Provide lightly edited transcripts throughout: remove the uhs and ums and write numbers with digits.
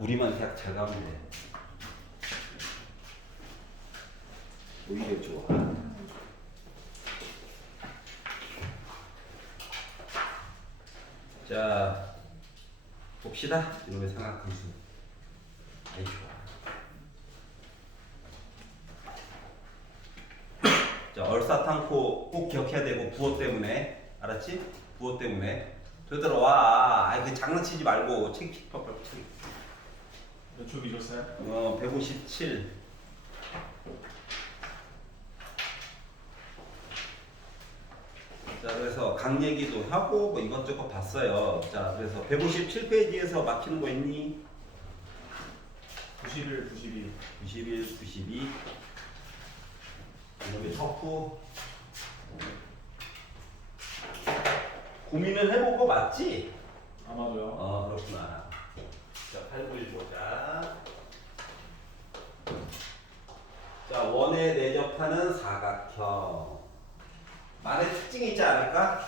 우리만 대학 잘 가면 돼. 오히려 좋아. 자, 봅시다. 이놈의 삼각함수. 아이 좋아. 자, 얼사탄코 꼭 기억해야 되고 부호 때문에 알았지? 부호 때문에 되돌아와. 아이 그 장난치지 말고 책 몇 쪽 이뤘어요? 157. 자, 그래서 강 얘기도 하고 뭐 이것저것 봤어요. 자, 그래서 157페이지에서 막히는 거 있니? 91, 92. 91, 92. 이놈의 터프. 고민을 해본 거 맞지? 아마도요. 그렇구나. 자, 8부 보자. 자, 원에 내접하는 사각형. 말의 특징이 있지 않을까?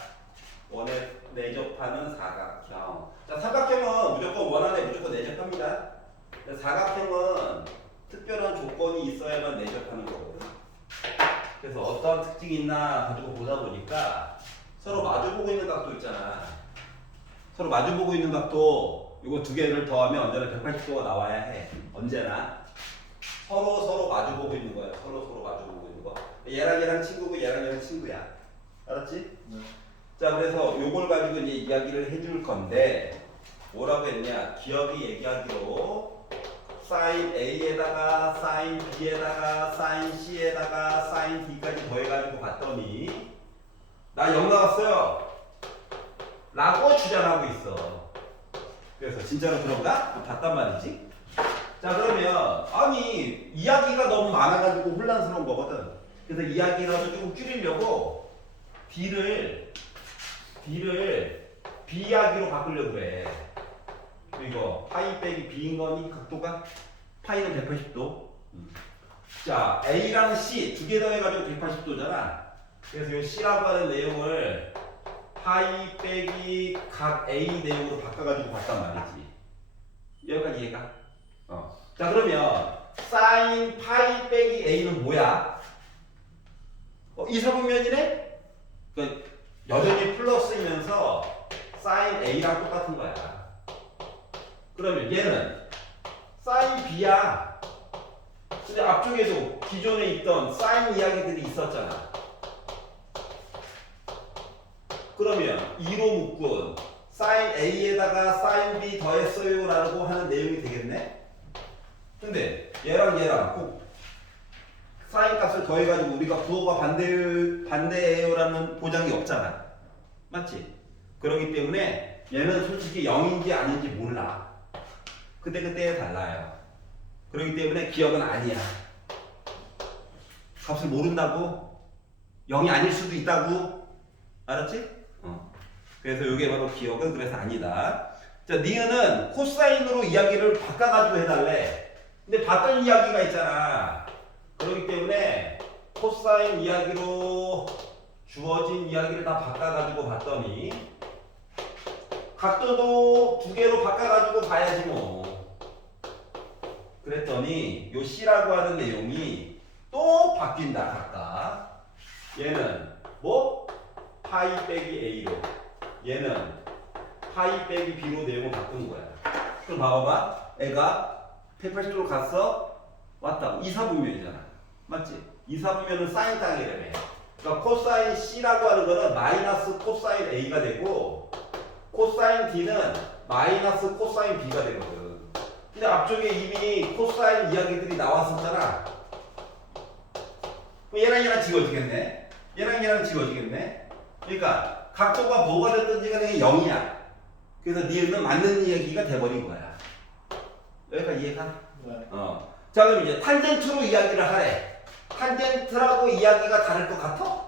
원에 내접하는 사각형. 자, 사각형은 무조건 원 안에 무조건 내접합니다. 사각형은 특별한 조건이 있어야만 내접하는 거거든. 그래서 어떤 특징이 있나 가지고 보다 보니까 서로 마주보고 있는 각도 있잖아. 서로 마주보고 있는 각도 이거 두 개를 더하면 언제나 180도가 나와야 해. 언제나 서로 마주보고 있는 거야. 서로 마주보고 있는 거. 얘랑 친구고 얘랑 친구야. 알았지? 네. 자, 그래서 요걸 가지고 이제 이야기를 해줄 건데 뭐라고 했냐? 기억이 얘기하기로 sin A에다가 sin B에다가 sin C에다가 sin D까지 더해가지고 봤더니 나 0 나왔어요 라고 주장하고 있어. 그래서 진짜로 그런가? 봤단 말이지. 자, 그러면 아니 이야기가 너무 많아가지고 혼란스러운 거거든. 그래서 이야기라도 조금 줄이려고 D를 B 이야기로 바꾸려고 그래. 이거 파이 빼기 B인 거니 각도가? 파이는 180도. 자, A랑 C 두 개 더해가지고 180도잖아. 그래서 이 C라고 하는 내용을 파이 빼기 각 A 내용으로 바꿔가지고 봤단 말이지. 여기까지 이해가? 자, 그러면 사인 파이 빼기 A는 뭐야? 이사분면이네? 그러니까 여전히 플러스이면서 사인 A랑 똑같은 거야. 그러면 얘는 사인 B야. 근데 앞쪽에도 기존에 있던 사인 이야기들이 있었잖아. 그러면 2로 묶은 사인 A에다가 사인 B 더했어요 라고 하는 내용이 되겠네? 근데 얘랑 꼭 사인 값을 더해가지고 우리가 부호가 반대예요 라는 보장이 없잖아. 맞지? 그렇기 때문에 얘는 솔직히 0인지 아닌지 몰라. 그때그때 달라요. 그렇기 때문에 기억은 아니야. 값을 모른다고? 0이 아닐 수도 있다고? 알았지? 그래서 이게 바로 기억은 그래서 아니다. 자, 니은은 코사인으로 이야기를 바꿔가지고 해달래. 근데 봤던 이야기가 있잖아. 그렇기 때문에 코사인 이야기로 주어진 이야기를 다 바꿔가지고 봤더니 각도도 두 개로 바꿔가지고 봐야지 뭐. 그랬더니 요 C라고 하는 내용이 또 바뀐다 각각. 얘는 뭐? 파이 빼기 A로, 얘는 파이 빼기 B로 내용을 바꾸는 거야. 그럼 봐봐봐. 애가 180도로 갔어? 왔다. 이사분면이잖아. 맞지? 이사분면은 사인 땅이라며. 그러니까 코사인 C라고 하는 거는 마이너스 코사인 A가 되고 코사인 D는 마이너스 코사인 B가 되거든. 근데 앞쪽에 이미 코사인 이야기들이 나왔었잖아. 얘랑 지워지겠네. 얘랑 지워지겠네. 그러니까 각도가 뭐가 됐든지 간에 0이야. 그래서 니은은 맞는 이야기가 돼버린 거야. 여기까지 이해가? 네. 자, 그럼 이제 탄젠트로 이야기를 하래. 탄젠트라고 이야기가 다를 것 같아?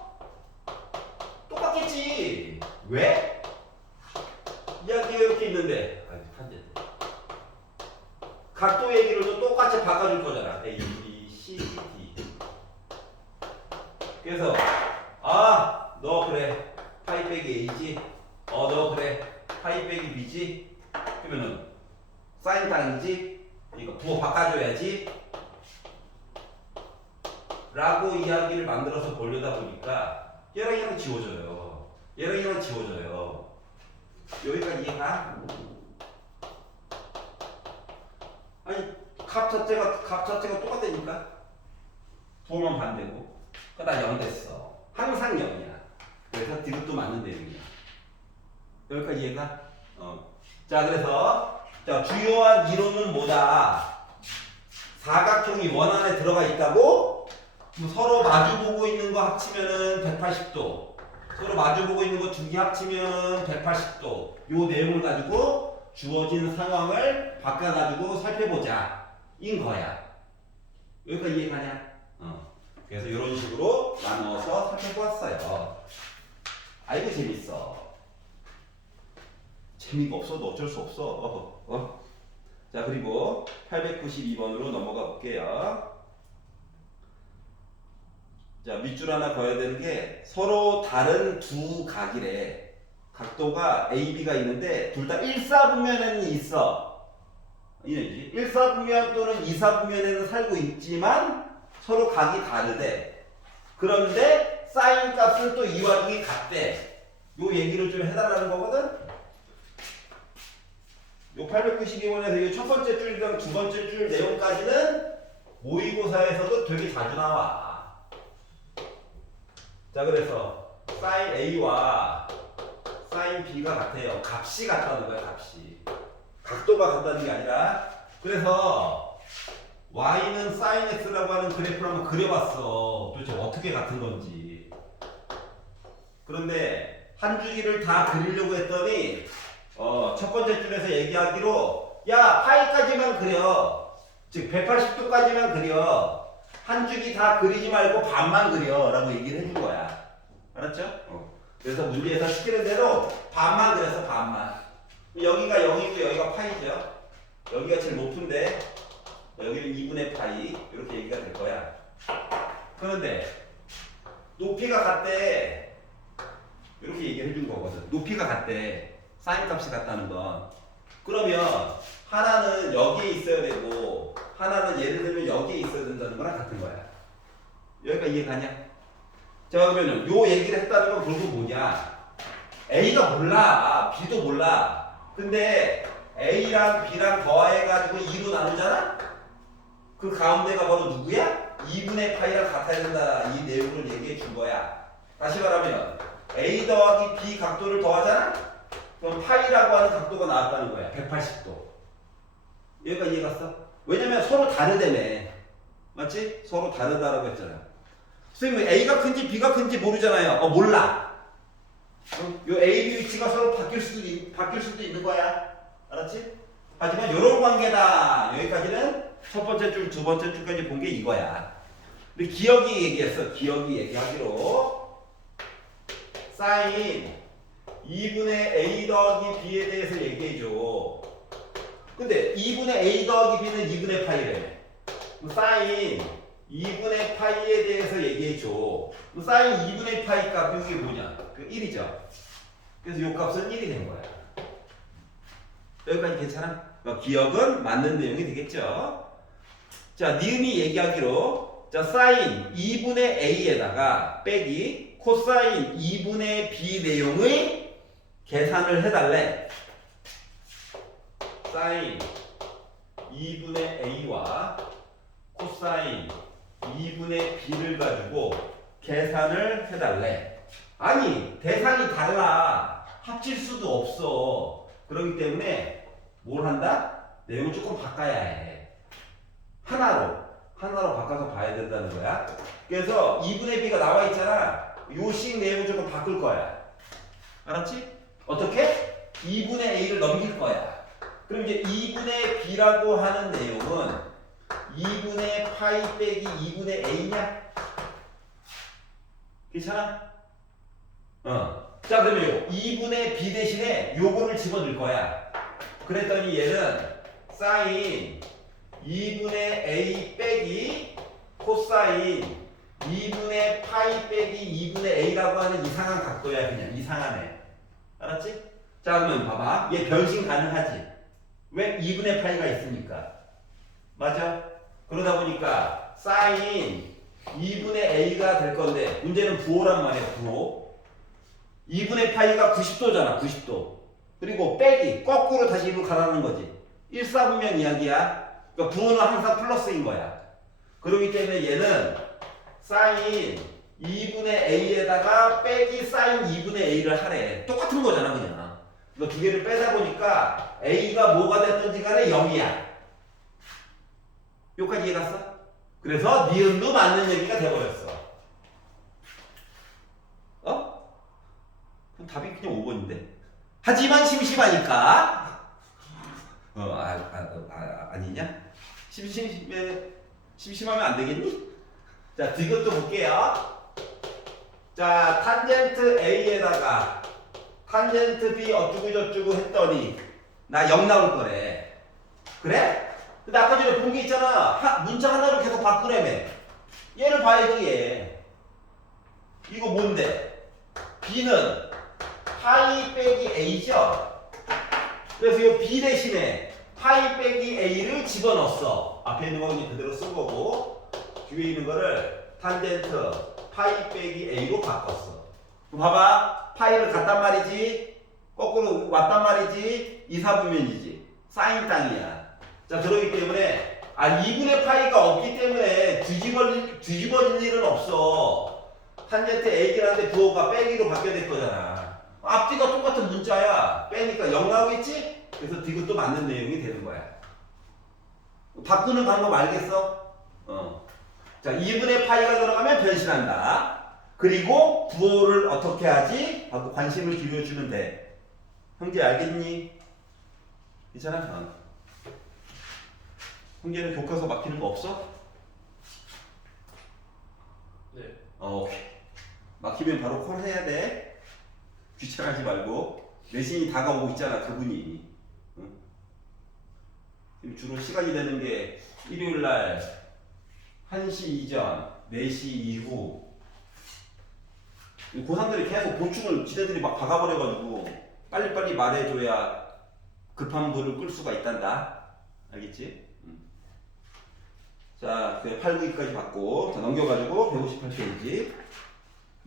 똑같겠지. 왜? 이야기가 이렇게 있는데 탄젠트. 각도 얘기로도 똑같이 바꿔줄 거잖아. A, B, C, D. 그래서 너 그래 파이 빼기 A지? 너 그래 파이 빼기 B지? 그러면은 사인 땅이지? 이거 부호 바꿔줘야지 라고 이야기를 만들어서 보려다 보니까 얘랑 얘는 지워져요. 얘랑 얘는 지워져요. 여기까지 이해가? 아니 값 자체가 똑같다니까? 부호만 반대고 그러다 0 됐어. 항상 0이야. 그래서 디귿도 맞는 내용이야. 여기까지 이해가? 자 그래서 자, 주요한 이론은 뭐다? 사각형이 원 안에 들어가 있다고? 서로 마주보고 있는 거 합치면은 180도. 서로 마주보고 있는 거 두 개 합치면 180도. 요 내용을 가지고 주어진 상황을 바꿔가지고 살펴보자. 인 거야. 여기까지 이해가냐? 그래서 이런 식으로 나누어서 살펴보았어요. 아이고 재밌어. 재미가 없어도 어쩔 수 없어. 자 그리고 892번으로 넘어가 볼게요. 자 밑줄 하나 그어야 되는 게 서로 다른 두 각이래. 각도가 AB가 있는데 둘 다 1사분면에는 있어. 이해지? 1사분면 또는 2사분면에는 살고 있지만 서로 각이 다르대. 그런데 사인 값은 또 이와 이게 같대. 요 얘기를 좀 해달라는 거거든. 요 892번에서 이 첫 번째 줄이랑 두 번째 줄 내용까지는 모의고사에서도 되게 자주 나와. 자 그래서 sin A와 sin B가 같아요. 값이 같다는 거야. 값이. 각도가 같다는 게 아니라. 그래서 Y는 sin X라고 하는 그래프를 한번 그려봤어. 도대체 어떻게 같은 건지. 그런데 한 주기를 다 그리려고 했더니 첫 번째 줄에서 얘기하기로 야 파이까지만 그려. 즉 180도까지만 그려. 한 줄기 다 그리지 말고 반만 그려 라고 얘기를 해준 거야. 알았죠? 그래서 문제에서 시키는 대로 반만 그려서 반만. 여기가 0이고 여기가 파이죠. 여기가 제일 높은데 여기는 2분의 파이 이렇게 얘기가 될 거야. 그런데 높이가 같대. 이렇게 얘기를 해준 거거든. 높이가 같대. 사인 값이 같다는 건. 그러면 하나는 여기에 있어야 되고 하나는 예를 들면 여기에 있어야 된다는 거랑 같은 거야. 여기까지 이해가냐? 자 그러면 요 얘기를 했다는 건 결국 뭐냐? A가 몰라. B도 몰라. 근데 A랑 B랑 더해가지고 2로 나누잖아? 그 가운데가 바로 누구야? 2분의 파이랑 같아야 된다. 이 내용을 얘기해 준 거야. 다시 말하면 A 더하기 B 각도를 더하잖아? 그럼 파이라고 하는 각도가 나왔다는 거야. 180도. 여기까지 이해갔어? 왜냐면 서로 다르다며. 맞지? 서로 다르다라고 했잖아. 선생님 A가 큰지 B가 큰지 모르잖아요. 몰라. 요 A, B 위치가 서로 바뀔 수도 있는 거야. 알았지? 하지만 요런 관계다. 여기까지는 첫 번째 줄, 두 번째 줄까지 본 게 이거야. 근데 기억이 얘기했어. 기억이 얘기하기로 사인 2분의 A 더하기 B에 대해서 얘기해줘. 근데 2분의 A 더하기 B는 2분의 파이래. 사인 2분의 파이에 대해서 얘기해줘. 사인 2분의 파이 값 이게 뭐냐? 그 1이죠. 그래서 이 값은 1이 된 거야. 여기까지 괜찮아? 기억은 맞는 내용이 되겠죠. 자, 니은이 얘기하기로 자 사인 2분의 A에다가 빼기 코사인 2분의 B 내용의 계산을 해달래. 사인 2분의 A와 코사인 2분의 B를 가지고 계산을 해달래. 아니 대상이 달라. 합칠 수도 없어. 그렇기 때문에 뭘 한다? 내용을 조금 바꿔야 해. 하나로 바꿔서 봐야 된다는 거야. 그래서 2분의 B가 나와 있잖아. 요식 내용을 조금 바꿀 거야. 알았지? 어떻게? 2분의 A를 넘길 거야. 그럼 이제 2분의 B라고 하는 내용은 2분의 파이 빼기 2분의 A냐? 괜찮아? 자 그러면 요 2분의 B 대신에 요거를 집어넣을 거야. 그랬더니 얘는 사인 2분의 A 빼기 코사인 2분의 파이 빼기 2분의 A라고 하는 이상한 각도야. 그냥 이상하네. 알았지? 자 그러면 봐봐. 얘 변신 가능하지? 왜 2분의 파이가 있으니까. 맞아? 그러다 보니까 사인 2분의 a가 될 건데 문제는 부호란 말이야. 부호. 2분의 파이가 90도잖아. 90도. 그리고 빼기 거꾸로 다시 이로 가라는 거지. 1, 4분면 이야기야. 그러니까 부호는 항상 플러스인 거야. 그렇기 때문에 얘는 사인 2분의 a에다가 빼기 사인 2분의 a를 하래. 똑같은 거잖아 그냥. 이거 두 개를 빼다 보니까 a가 뭐가 됐든지 간에 0이야. 여기까지 이해 갔어? 그래서 니은도 맞는 얘기가 돼버렸어. 어? 그럼 답이 그냥 5번인데. 하지만 심심하니까. 아니냐? 심심하면 안 되겠니? 자, 이것도 볼게요. 자, 탄젠트 A에다가 탄젠트 B 어쩌고저쩌고 했더니 나 0 나올 거래. 그래? 근데 아까 전에 본 게 있잖아. 문자 하나를 계속 바꾸라며. 얘를 봐야지 얘. 이거 뭔데? B는 파이 빼기 A죠? 그래서 이 B 대신에 파이 빼기 A를 집어넣었어. 앞에 있는 거 그냥 그대로 쓴 거고 뒤에 있는 거를 탄젠트 파이 빼기 A로 바꿨어. 그럼 봐봐. 파이를 갔단 말이지. 거꾸로 왔단 말이지. 2, 4분면이지. 사인 땅이야. 자, 그러기 때문에 2분의 파이가 없기 때문에 뒤집어질 일은 없어. 탄젠트 A긴 한데 부호가 빼기로 바뀌어야 될 거잖아. 앞뒤가 똑같은 문자야. 빼니까 0 나오겠지? 그래서 이것도 맞는 내용이 되는 거야. 바꾸는 방법 알겠어? 자, 2분의 파이가 들어가면 변신한다. 그리고 부호를 어떻게 하지? 하고 관심을 기울여주면 돼. 형제 알겠니? 괜찮아? 형제는 교과서 막히는 거 없어? 네. 오케이. 막히면 바로 콜 해야 돼. 귀찮아하지 말고. 내신이 다가오고 있잖아, 그분이. 응? 지금 주로 시간이 되는 게 일요일 날 1시 이전, 4시 이후. 고3들이 계속 보충을 지네들이 막 박아버려가지고 빨리빨리 말해줘야 급한 불을 끌 수가 있단다. 알겠지? 자, 8, 9기까지 받고 자, 넘겨가지고 158페이지.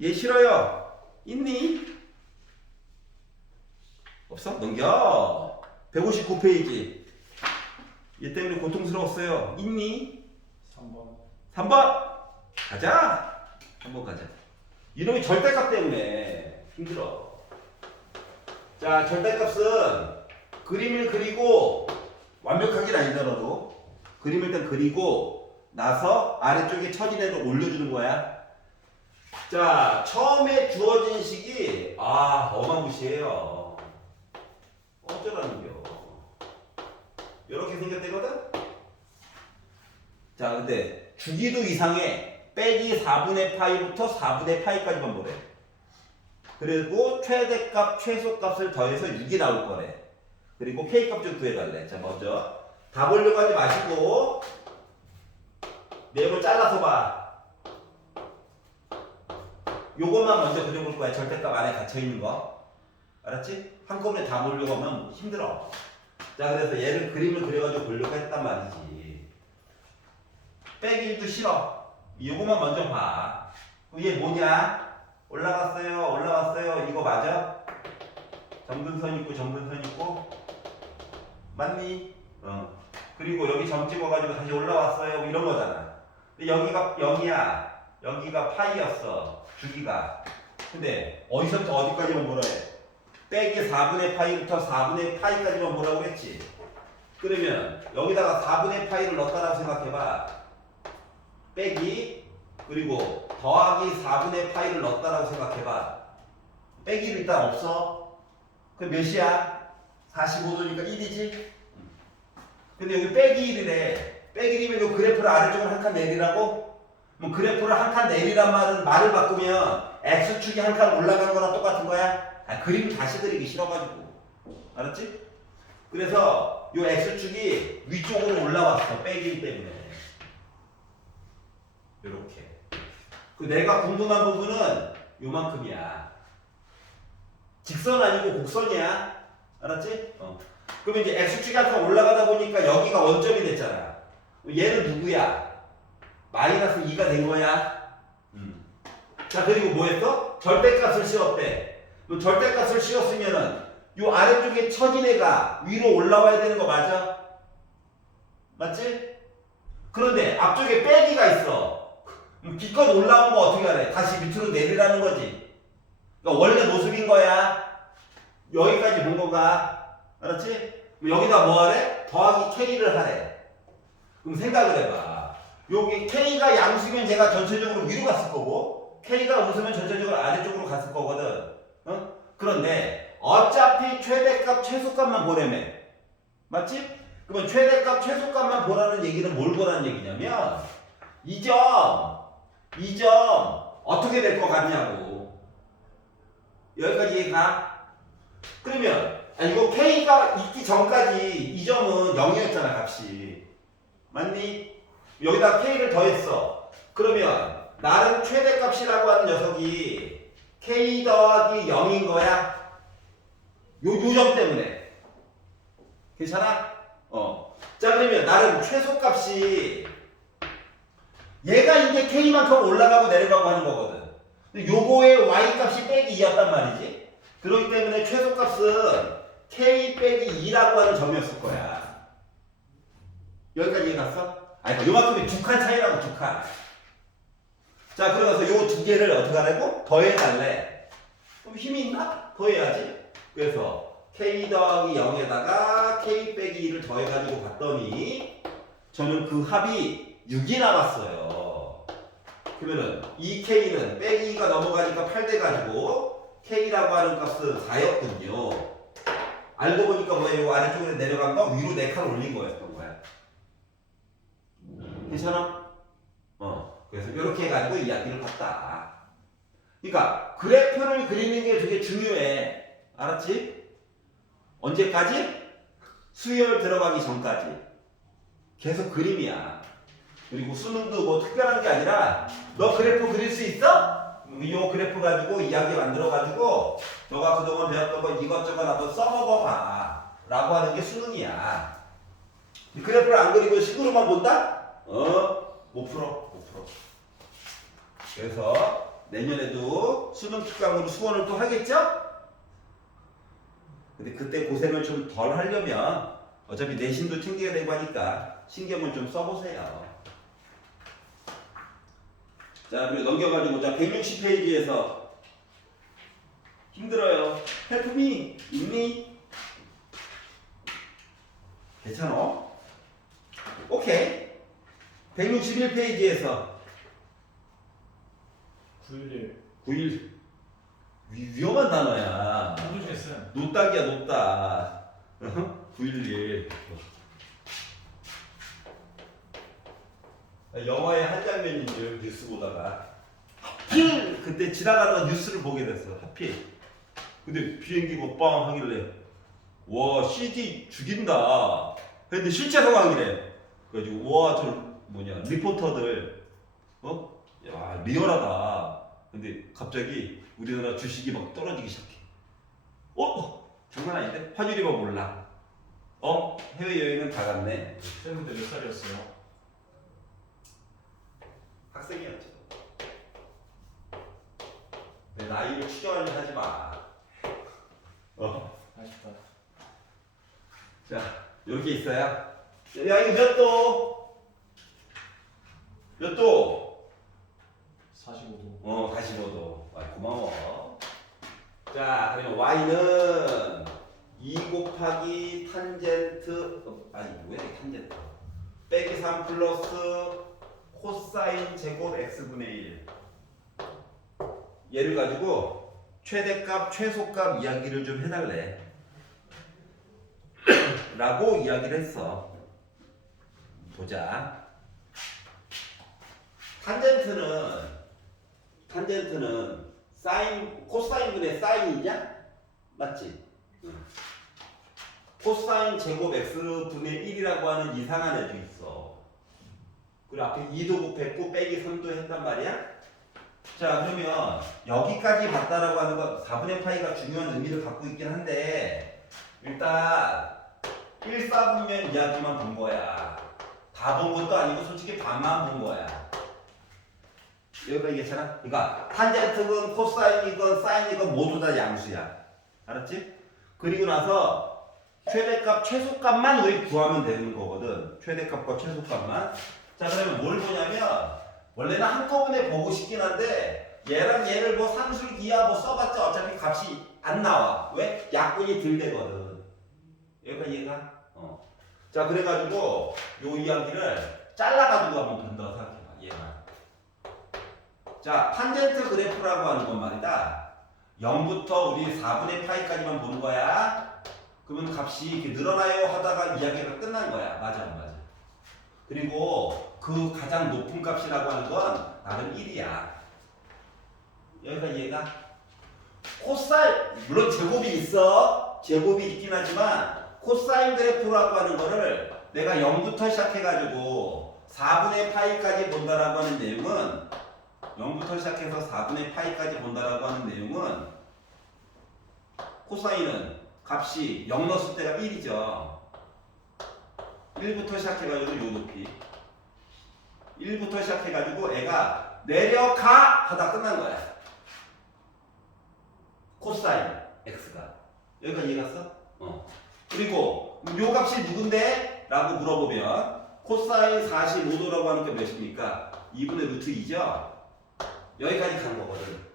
얘 싫어요. 있니? 없어? 넘겨. 159페이지. 얘 때문에 고통스러웠어요. 있니? 3번. 3번. 가자. 3번 가자. 이놈이 절대값 때문에 힘들어. 자, 절대값은 그림을 그리고 완벽하긴 아니더라도 그림을 일단 그리고 나서 아래쪽에 처진 애를 올려주는 거야. 자, 처음에 주어진 식이 어마무시해요. 어쩌라는겨. 이렇게 생겼대거든? 자, 근데 주기도 이상의 빼기 4분의 파이부터 4분의 파이까지만 보래. 그리고 최대값, 최소값을 더해서 6이 나올 거래. 그리고 K값 좀 구해달래. 자, 먼저 다 보려고 하지 마시고 네모 잘라서 봐. 요것만 먼저 그려볼 거야. 절대값 안에 갇혀있는 거. 알았지? 한꺼번에 다 보려고 하면 힘들어. 자, 그래서 얘를 그림을 그려가지고 보려고 했단 말이지. 빼기도 싫어. 요것만 먼저 봐. 얘 뭐냐? 올라갔어요. 올라갔어요. 이거 맞아? 점근선 있고 점근선 있고 맞니? 그리고 여기 점 찍어가지고 다시 올라왔어요. 뭐 이런 거잖아. 근데 여기가 0이야. 여기가 파이였어. 주기가. 근데 어디서부터 어디까지만 뭐라 해? 빼기 4분의 파이부터 4분의 파이까지만 뭐라고 했지? 그러면 여기다가 4분의 파이를 넣었다라고 생각해봐. 빼기 그리고 더하기 4분의 파이를 넣었다라고 생각해봐. 빼기는 일단 없어. 그 몇이야? 45도니까 1이지? 근데 여기 빼기 1이래. 빼기 1이면 이 그래프를 아래쪽으로 한 칸 내리라고? 뭐 그래프를 한 칸 내리란 말을 바꾸면 X축이 한 칸 올라간 거랑 똑같은 거야? 그림 다시 그리기 싫어가지고. 알았지? 그래서 이 X축이 위쪽으로 올라왔어. 빼기 때문에. 요렇게. 그 내가 궁금한 부분은 요만큼이야. 직선 아니고 곡선이야. 알았지? 그럼 이제 x축이 항상 올라가다 보니까 여기가 원점이 됐잖아. 얘는 누구야? 마이너스 2가 된 거야. 자, 그리고 뭐 했어? 절대값을 씌웠대. 그럼 절대값을 씌웠으면은 요 아래쪽에 처진 애가 위로 올라와야 되는 거 맞아? 맞지? 그런데 앞쪽에 빼기가 있어. 기껏 올라온 거 어떻게 하래? 다시 밑으로 내리라는 거지. 그러니까 원래 모습인 거야. 여기까지 본 거가. 알았지? 여기다 뭐 하래? 더하기 K를 하래. 그럼 생각을 해봐. 여기 K가 양수면 얘가 전체적으로 위로 갔을 거고 K가 웃으면 전체적으로 아래쪽으로 갔을 거거든. 어? 그런데 어차피 최대값 최소값만 보라며. 맞지? 그러면 최대값 최소값만 보라는 얘기는 뭘 보라는 얘기냐면 이 점 어떻게 될 것 같냐고. 여기까지 이해가? 그러면 이거 K가 있기 전까지 이 점은 0이었잖아 값이. 맞니? 여기다 K를 더했어. 그러면 나름 최대값이라고 하는 녀석이 K 더하기 0인 거야. 요 점 때문에. 괜찮아? 자, 그러면 나름 최소값이 얘가 이제 K만큼 올라가고 내려가고 하는 거거든. 근데 요거의 Y값이 빼기 2였단 말이지. 그렇기 때문에 최소값은 K 빼기 2라고 하는 점이었을 거야. 여기까지 이해 갔어? 아니, 요만큼이 두 칸 차이라고, 두 칸. 자, 그러면서 요 두 개를 어떻게 하라고? 더해달래. 그럼 힘이 있나? 더해야지. 그래서 K 더하기 0에다가 K 빼기 2를 더해가지고 봤더니 저는 그 합이 6이 나왔어요. 그러면은 이 K는 빼기 2가 넘어가니까 8 돼가지고 K라고 하는 값은 4였군요. 알고 보니까 뭐예요? 아래쪽으로 내려간 거 위로 4칸 올린 거였던 거야. 괜찮아? 그래서 이렇게 해가지고 이야기를 봤다. 그러니까 그래프를 그리는 게 되게 중요해. 알았지? 언제까지? 수열 들어가기 전까지. 계속 그림이야. 그리고 수능도 뭐 특별한 게 아니라 너 그래프 그릴 수 있어? 이 그래프 가지고 이야기 만들어가지고 너가 그동안 배웠던 거 이것저것 한번 써먹어봐 라고 하는 게 수능이야. 그래프를 안 그리고 식으로만 본다? 못 풀어. 그래서 내년에도 수능 특강으로 수원을 또 하겠죠? 근데 그때 고생을 좀 덜 하려면 어차피 내신도 챙겨야 되고 하니까 신경을 좀 써보세요. 자, 그리고 넘겨가지고 자 160페이지에서 힘들어요. Help me, 있니? 괜찮아? 오케이. 161페이지에서 911 위험한 단어야. 노딱이야, 노딱. 911. 영화의 한 장면인 줄 뉴스 보다가 하필 그때 지나가다가 뉴스를 보게 됐어. 하필. 근데 비행기가 빵 하길래 와 CG 죽인다. 근데 실제 상황이래. 그래가지고 와 저 리포터들 야 리얼하다. 근데 갑자기 우리나라 주식이 막 떨어지기 시작해. 장난 아닌데? 환율이 막 올라. 해외여행은 다 갔네. 쌤들 몇 살이었어요? 학생이었죠. 내 나이를 추정하려 하지 마. 아쉽다. 자, 이렇게 있어요. 야, 이거 몇 도? 몇 도? 45도. 45도. 고마워. 자, 그러면 y는 2 곱하기 탄젠트, 왜 탄젠트? 빼기 3 플러스 코사인 제곱 x분의 1. 얘를 가지고 최대값, 최소값 이야기를 좀 해달래. 라고 이야기를 했어. 보자. 탄젠트는 사인, 코사인분의 사인이냐? 맞지? 코사인 제곱 x분의 1이라고 하는 이상한 애도 있어. 그리고 앞에 2도 곱했고 빼기 3도 했단 말이야. 자, 그러면 여기까지 봤다라고 하는 건 4분의 파이가 중요한 의미를 갖고 있긴 한데 일단 1, 4분면 이야기만 본 거야. 다 본 것도 아니고 솔직히 반만 본 거야. 여기가 이해잖아? 그러니까 탄젠트건 코사인이건 사인이건 모두 다 양수야. 알았지? 그리고 나서 최대값, 최소값만 우리 구하면 되는 거거든. 최대값과 최소값만. 자, 그러면 뭘 보냐면 원래는 한꺼번에 보고 싶긴 한데 얘랑 얘를 뭐 상술 기하 뭐 써봤자 어차피 값이 안 나와. 왜? 약분이 덜 되거든. 여기가 이해가? 자, 그래가지고 요 이야기를 잘라가지고 한번 본다고 생각해봐. 얘가. 자, 탄젠트 그래프라고 하는 건 말이다. 0부터 우리 4분의 파이까지만 보는 거야. 그러면 값이 이렇게 늘어나요 하다가 이야기가 끝난 거야. 맞아, 안 맞아? 그리고 그 가장 높은 값이라고 하는 건 나름 1이야. 여기가 이해가? 코사인, 물론 제곱이 있어. 제곱이 있긴 하지만 코사인 그래프라고 하는 거를 내가 0부터 시작해가지고 4분의 파이까지 본다라고 하는 내용은 0부터 시작해서 4분의 파이까지 본다라고 하는 내용은 코사인은 값이 0 넣었을 때가 1이죠. 1부터 시작해가지고 요 높이 1부터 시작해가지고 애가 내려가 하다 끝난 거야. 코사인 x가 여기가 이해갔어? 그리고 요 값이 누군데? 라고 물어보면 코사인 45도라고 하는 게 몇입니까? 2분의 루트 2죠? 여기까지 간 거거든.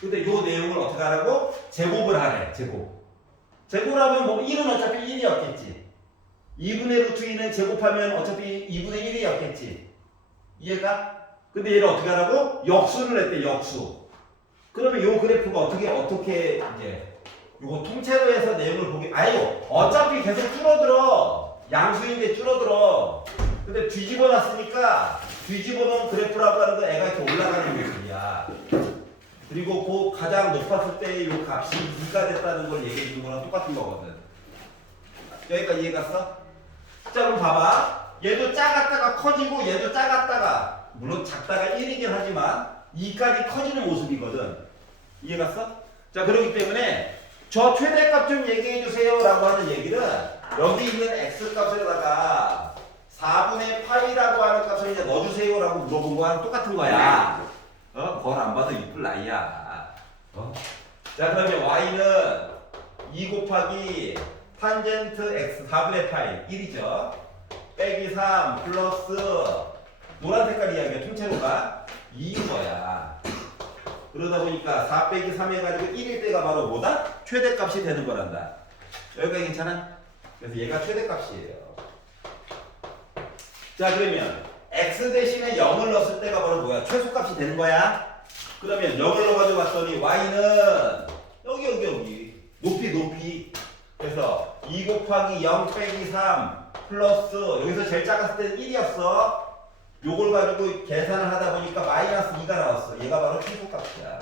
근데 요 내용을 어떻게 하라고? 제곱을 하래. 제곱을 하면 뭐 1은 어차피 1이었겠지. 2분의 루트 2는 제곱하면 어차피 2분의 1이었겠지. 이해가? 근데 얘를 어떻게 하라고? 역수를 했대. 역수. 그러면 요 그래프가 어떻게 이제 요거 통째로 해서 내용을 보게. 아유, 어차피 계속 줄어들어. 양수인데 줄어들어. 근데 뒤집어 놨으니까 뒤집어 놓은 그래프라고 하는 건 애가 이렇게 올라가는 모습이야. 그리고 그 가장 높았을 때 요 값이 2가 됐다는 걸 얘기해 주는 거랑 똑같은 거거든. 여기까지 이해 갔어? 자, 그럼 봐봐. 얘도 작았다가 커지고 얘도 작았다가 물론 작다가 1이긴 하지만 2까지 커지는 모습이거든. 이해 갔어? 자, 그렇기 때문에 저 최대값 좀 얘기해 주세요 라고 하는 얘기는 여기 있는 x값에다가 4분의 파이라고 하는 값을 이제 넣어주세요 라고 물어본 거랑 똑같은 거야. 그걸 안 봐도 이쁠 나이야. 자, 그러면 y는 2 곱하기 탄젠트 x 4분의 파이 1이죠. 빼기 3 플러스 노란 색깔 이야기가 통째로가 2인 거야. 그러다 보니까 4 빼기 3 해가지고 1일 때가 바로 뭐다? 최대값이 되는 거란다. 여기까지 괜찮아? 그래서 얘가 최대값이에요. 자, 그러면 x 대신에 0을 넣었을 때가 바로 뭐야? 최소값이 되는 거야. 그러면 0을 넣어가지고 봤더니 y는 여기 높이 그래서 2 곱하기 0 빼기 3 플러스 여기서 제일 작았을 때는 1이었어. 요걸 가지고 계산을 하다 보니까 마이너스 2가 나왔어. 얘가 바로 최소값이야.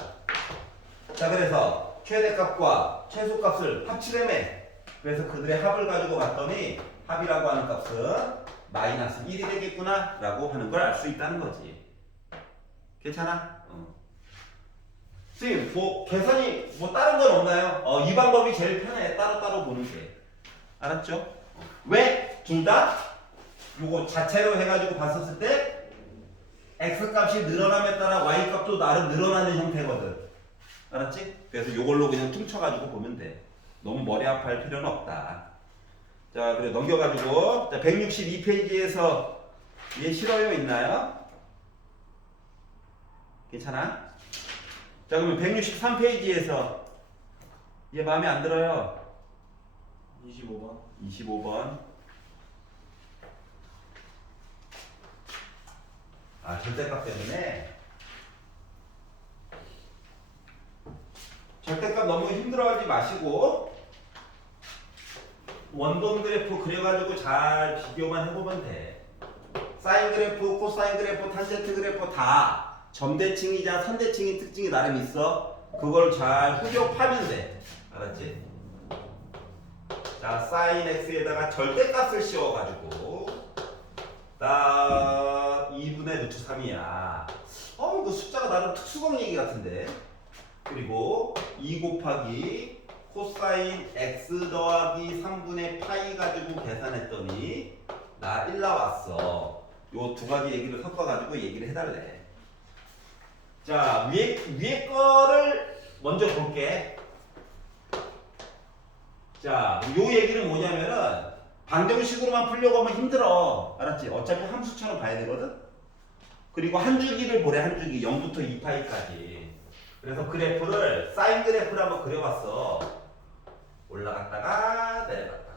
자, 그래서 최대값과 최소값을 합치려매. 그래서 그들의 합을 가지고 봤더니 합이라고 하는 값은 마이너스 1이 되겠구나 라고 하는 걸 알 수 있다는 거지. 괜찮아? 선생님, 뭐 계산이 뭐 다른 건 없나요? 이 방법이 제일 편해. 따로따로 보는 게. 알았죠? 왜? 둘 다 요거 자체로 해가지고 봤었을 때 x값이 늘어남에 따라 y값도 나름 늘어나는 형태거든. 알았지? 그래서 요걸로 그냥 퉁쳐가지고 보면 돼. 너무 머리 아파할 필요는 없다. 자, 그래 넘겨가지고 자, 162페이지에서 얘 싫어요 있나요? 괜찮아? 자, 그러면 163페이지에서 얘 마음에 안 들어요. 25번. 아, 절대값 때문에. 절대값 너무 힘들어하지 마시고 원본 그래프 그려가지고 잘 비교만 해보면 돼. 사인 그래프, 코사인 그래프, 탄젠트 그래프 다 점대칭이자 선대칭인 특징이 나름 있어. 그걸 잘 후려파면 돼. 알았지? 자, 사인 x에다가 절대값을 씌워가지고 나 2분의 루트 3이야. 이거 숫자가 나름 특수공 얘기 같은데. 그리고 2 곱하기 코사인 x 더하기 3분의 파이 가지고 계산했더니 나 1 나왔어. 요 두 가지 얘기를 섞어가지고 얘기를 해달래. 자, 위에 거를 먼저 볼게. 자, 요 얘기는 뭐냐면은 방정식으로만 풀려고 하면 힘들어. 알았지? 어차피 함수처럼 봐야 되거든? 그리고 한 주기를 보래, 한 주기. 0부터 2파이까지. 그래서 그래프를, 사인 그래프를 한번 그려봤어. 올라갔다가 내려갔다가.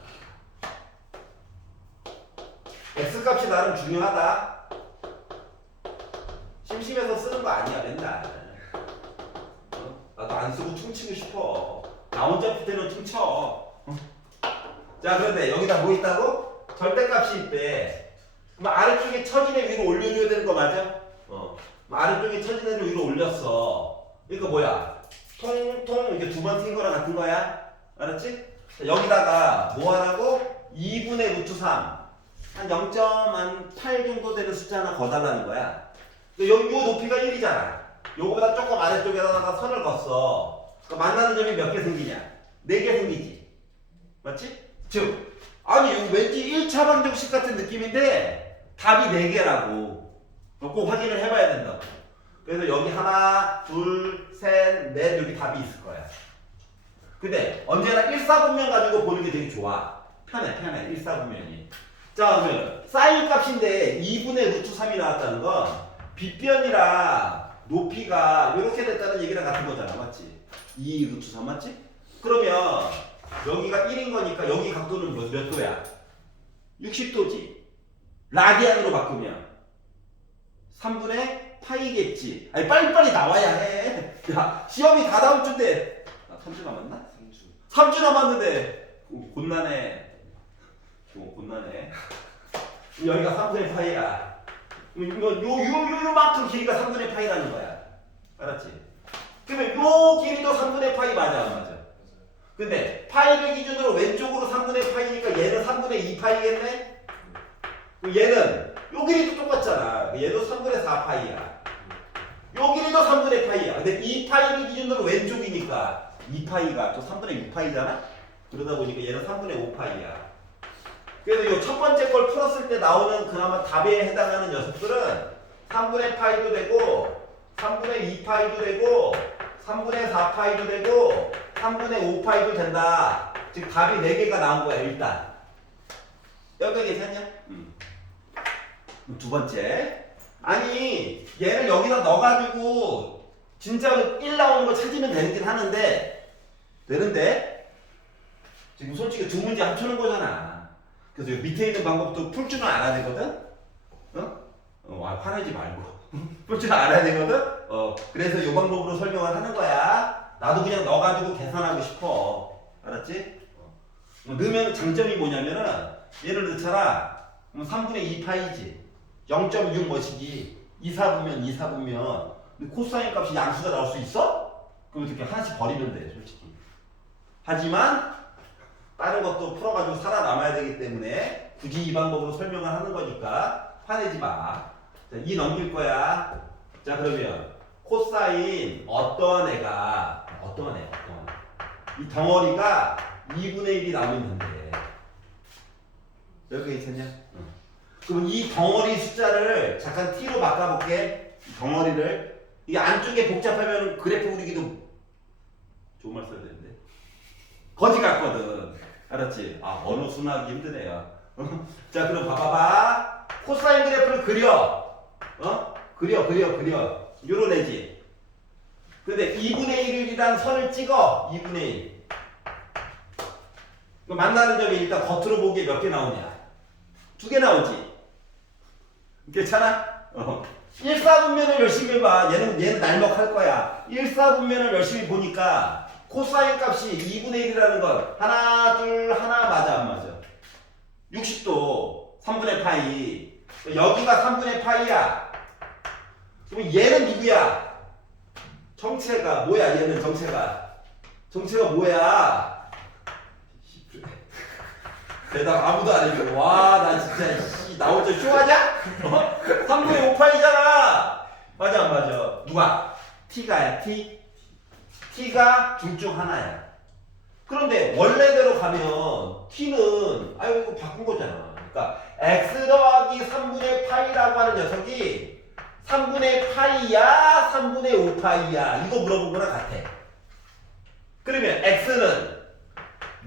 X값이 나름 중요하다. 심심해서 쓰는 거 아니야, 맨날. 나도 안 쓰고 퉁치고 싶어. 나 혼자 풀 때는 퉁쳐. 자, 그런데 여기다 뭐 있다고? 절대값이 있대. 그럼 아래쪽에 처진 애 위로 올려줘야 되는 거 맞아? 아래쪽에 처진 애를 위로 올렸어. 이거 뭐야? 통통 이렇게 두 번 튄 거랑 같은 거야? 알았지? 자, 여기다가 뭐 하라고? 2분의 루트 3. 한 0.8 정도 되는 숫자 하나 거달라는 거야. 요 높이가 1이잖아. 요거보다 조금 아래쪽에다가 선을 걷어. 그러니까 만나는 점이 몇 개 생기냐? 4개 생기지. 맞지? 즉, 아니 왠지 1차 방정식 같은 느낌인데 답이 4개라고. 꼭 확인을 해봐야 된다고. 그래서 여기 하나, 둘, 셋, 넷 여기 답이 있을 거야. 근데 언제나 1사분면 가지고 보는 게 되게 좋아. 편해 1사분면이. 자, 그러면 사인 값인데 2분의 루트 3이 나왔다는 건 빗변이랑 높이가 이렇게 됐다는 얘기랑 같은 거잖아. 맞지? 2 루트 3 맞지? 그러면 여기가 1인 거니까 여기 각도는 몇 도야? 60도지. 라디안으로 바꾸면 3분의 파이겠지. 아니 빨리빨리 나와야 해. 야, 시험이 다 다음 주인데 3주 남았나? 3주 남았는데 곤란해. 곤란해. 여기가 3분의 파이야. 요만큼 길이가 3분의 파이라는 거야. 알았지? 그러면 요 길이도 3분의 파이 맞아, 안 맞아? 근데 파이를 기준으로 왼쪽으로 3분의 파이니까 얘는 3분의 2 파이겠네? 얘는 요 길이도 똑같잖아. 얘도 3분의 4 파이야. 요 길이도 3분의 파이야. 근데 2 파이를 기준으로 왼쪽이니까 2 파이가 또 3분의 6 파이잖아? 그러다 보니까 얘는 3분의 5 파이야. 그래서 이 첫 번째 걸 풀었을 때 나오는 그나마 답에 해당하는 녀석들은 3분의 파이도 되고 3분의 2 파이도 되고 3분의 4 파이도 되고 3분의 5 파이도 된다. 즉 답이 4개가 나온 거야 일단. 여기까지 괜찮냐? 두 번째. 아니 얘를 여기다 넣어가지고 진짜로 1 나오는 거 찾으면 되긴 하는데 지금 솔직히 두 문제 합쳐놓은 거잖아. 그래서 밑에 있는 방법도 풀 줄은 알아야 되거든? 화내지 말고. 풀 줄은 알아야 되거든? 그래서 이 방법으로 설명을 하는 거야. 나도 그냥 넣어가지고 계산하고 싶어. 알았지? 넣으면 장점이 뭐냐면은, 얘를 넣잖아. 그럼 3분의 2 파이지. 0.6 뭐시기. 2사분면. 근데 코사인 값이 양수가 나올 수 있어? 그럼 이렇게 하나씩 버리면 돼, 솔직히. 하지만, 다른 것도 풀어가지고 살아남아야 되기 때문에 굳이 이 방법으로 설명을 하는 거니까 화내지 마. 자, 2 넘길 거야. 자, 그러면 코사인 어떤 애가 이 덩어리가 2분의 1이 나오면 된대. 여기 있었냐? 그럼 이 덩어리 숫자를 잠깐 t로 바꿔볼게. 이 덩어리를. 이게 안쪽에 복잡하면 그래프 그리기도 좋은 말 써야 되는데 거지 같거든. 알았지? 언어 순화하기 힘드네요. 자, 그럼 봐봐봐. 코사인 그래프를 그려. 그려. 요런 애지. 근데 2분의 1이란 선을 찍어. 2분의 1. 만나는 점이 일단 겉으로 보기에 몇 개 나오냐? 2개 나오지? 괜찮아? 1사분면을 열심히 봐. 얘는 날먹할 거야. 1사분면을 열심히 보니까 코사인 값이 2분의 1이라는 건 하나, 둘, 하나 맞아, 안 맞아? 60도 3분의 파이. 여기가 3분의 파이야. 그럼 얘는 누구야? 정체가 뭐야? 얘는 정체가 뭐야? 대답 아무도 안 해줘. 와, 나 진짜 나 혼자 쇼하냐? 3분의 5 파이잖아. 맞아, 안 맞아? 누가? t가야, t? t가 둘 중 하나야. 그런데 원래대로 가면 t는 아유 이거 바꾼 거잖아. 그러니까 x 더하기 3분의 파이라고 하는 녀석이 3분의 파이야 3분의 5파이야 이거 물어본 거랑 같아. 그러면 x는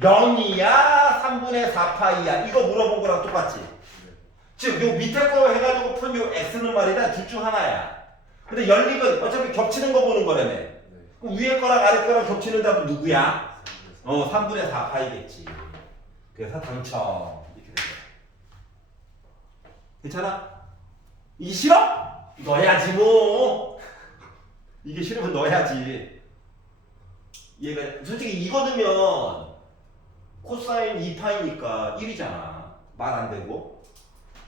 0이야 3분의 4파이야 이거 물어본 거랑 똑같지. 즉 요 밑에 거 해가지고 푼 요 x는 말이다 둘 중 하나야. 근데 연립은 어차피 겹치는 거 보는 거라며. 그럼 위에 거랑 아래 거랑 겹치는 답은 누구야? 3분의 4파이겠지. 그래서 당첨. 이렇게 된 거야. 괜찮아? 이게 싫어? 넣어야지 뭐. 이게 싫으면 넣어야지. 얘가 솔직히 이거 넣으면 코사인 2파이니까 1이잖아. 말 안 되고.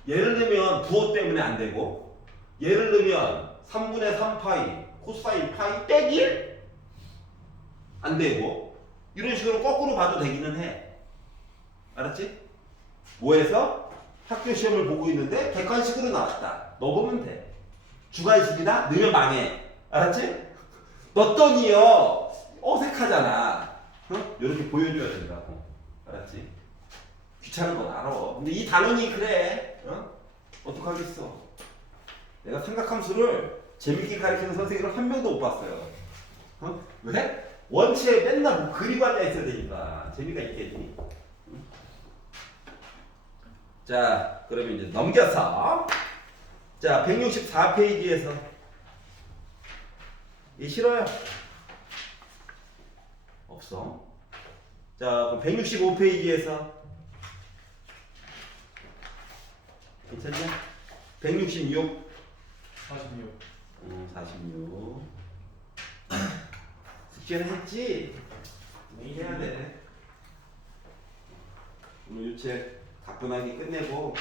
얘를 넣으면 부호 때문에 안 되고. 얘를 넣으면 3분의 3파이 코사인 파이 빼기 1? 안 되고. 이런 식으로 거꾸로 봐도 되기는 해. 알았지? 뭐해서? 학교 시험을 보고 있는데 객관식으로 나왔다. 넣어보면 돼. 주관식이다? 넣으면 망해. 알았지? 넣었더니요 어색하잖아. 이렇게 보여줘야 된다고. 알았지? 귀찮은 건 알아. 근데 이 단원이 그래. 어떡하겠어. 내가 삼각함수를 재밌게 가르치는 선생님을 한 명도 못 봤어요. 왜? 원치에 맨날 뭐 그리고 앉아 있어야 되니까 재미가 있겠니? 자, 그러면 이제 넘겨서 자 164페이지에서 이 싫어요? 없어. 자, 그럼 165페이지에서 괜찮냐? 166 46. 46 숙제는 했지? 해야 돼. 오늘 유책 가뿐하게 끝내고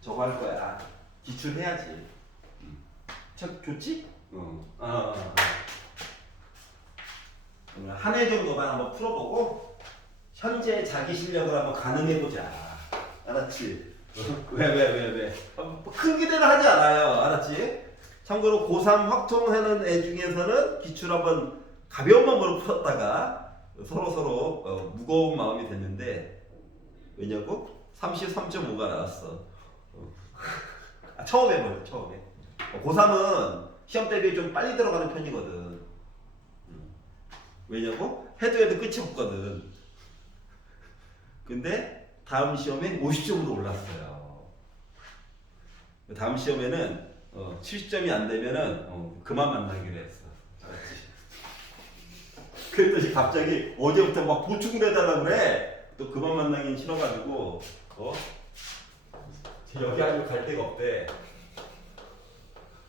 저거 할 거야. 기출해야지. 책 좋지? 오늘 한 해 정도만 한번 풀어보고 현재 자기 실력을 한번 가늠해보자. 알았지? 왜? 큰 기대는 하지 않아요. 알았지? 참고로 고3 확통하는 애 중에서는 기출 한번 가벼운 마음으로 풀었다가 서로 무거운 마음이 됐는데 왜냐고? 33.5가 나왔어. 처음 해봐요. 처음에. 고3은 시험 대비 좀 빨리 들어가는 편이거든. 왜냐고? 해도 끝이 없거든. 근데 다음 시험에 50점으로 올랐어요. 다음 시험에는 70점이 안 되면은 그만 만나기로 했어. 알았지? 그랬더니 갑자기 어제부터 막 보충을 해달라고 그래. 또 그만 만나긴 싫어가지고 여기 아니고 갈 데가 없대.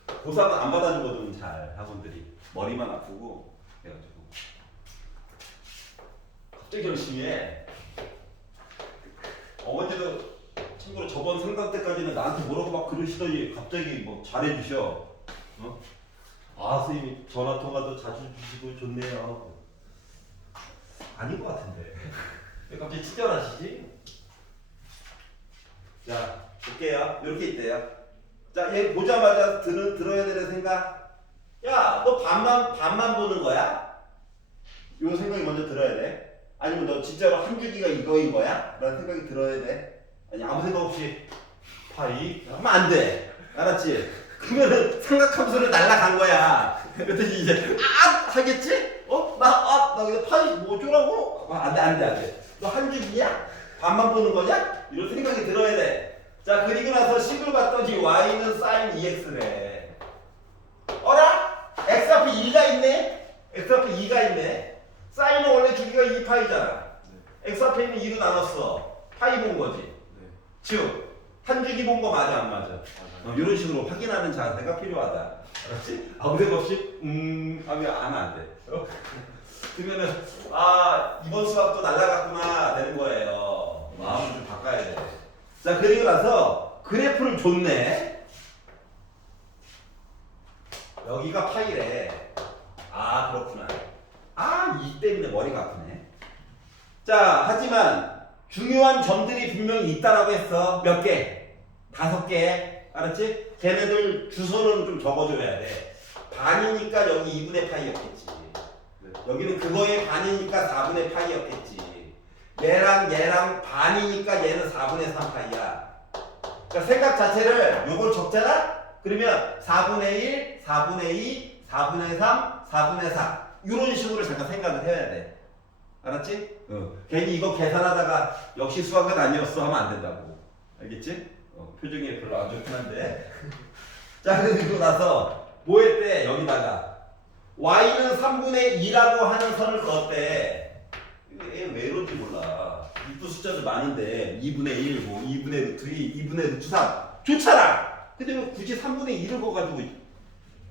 고3은 안 받아주거든 잘 학원들이. 머리만 아프고 그래가지고 갑자기 열심히 해. 어머니도 참고로 저번 상담 때까지는 나한테 뭐라고 막 그러시더니 갑자기 뭐 잘해주셔. 아 선생님 전화 통화도 자주 주시고 좋네요. 아닌 것 같은데 왜 갑자기 친절하시지? 자 볼게요. 이렇게 있대요. 자 얘 보자마자 들어야 되는 생각. 야 너 반만 보는 거야? 요 생각이 먼저 들어야 돼. 아니면 너 진짜로 한 주기가 이거인 거야? 라는 생각이 들어야 돼. 아니 아무 생각 없이 파이 하면 안 돼. 알았지? 그러면은 삼각함수를 날라간 거야. 그랬더니 이제 하겠지? 나 이거 파이 뭐 어쩌라고? 안 돼. 너 한 주기야? 반만 보는 거냐? 이런 생각이 들어야 돼. 자 그리고 나서 식을 봤더니 y는 sin 2x래. 어라? x 앞에 2가 있네? x 앞에 2가 있네? 사인은 원래 주기가 2파이잖아. x 앞에 있는 2로 나눴어. 파이 본 거지. 네. 즉, 한 주기 본 거 맞아 안 맞아? 이런 식으로 확인하는 자세가 필요하다. 알았지? 아무 생각 없이 하면 안 돼. 그러면은 이번 수학도 날라갔구나 되는 거예요. 마음을 좀 바꿔야 돼. 자 그리고 나서 그래프를 줬네. 여기가 파이래. 그렇구나. 이 때문에 머리가 아프네. 자, 하지만 중요한 점들이 분명히 있다라고 했어. 몇 개? 5개. 알았지? 걔네들 주소는 좀 적어줘야 돼. 반이니까 여기 2분의 파이였겠지. 여기는 그거의 반이니까 4분의 파이였겠지. 얘랑 반이니까 얘는 4분의 3 파이야. 그러니까 생각 자체를 요걸 적잖아? 그러면 4분의 1, 4분의 2, 4분의 3, 4분의 4 이런 식으로 잠깐 생각을 해야 돼. 알았지? 괜히 이거 계산하다가 역시 수학은 아니었어 하면 안 된다고. 알겠지? 표정이 별로 안 좋긴 한데. 자, 그리고 나서 뭐 했대? 여기다가 y는 3분의 2라고 하는 선을 그었대. 얘 왜 이런지 몰라. 이쁜 숫자도 많은데 2분의 1, 뭐 2분의 루트 2, 2분의 루트 3 좋잖아. 근데 왜 굳이 3분의 2를 그어가지고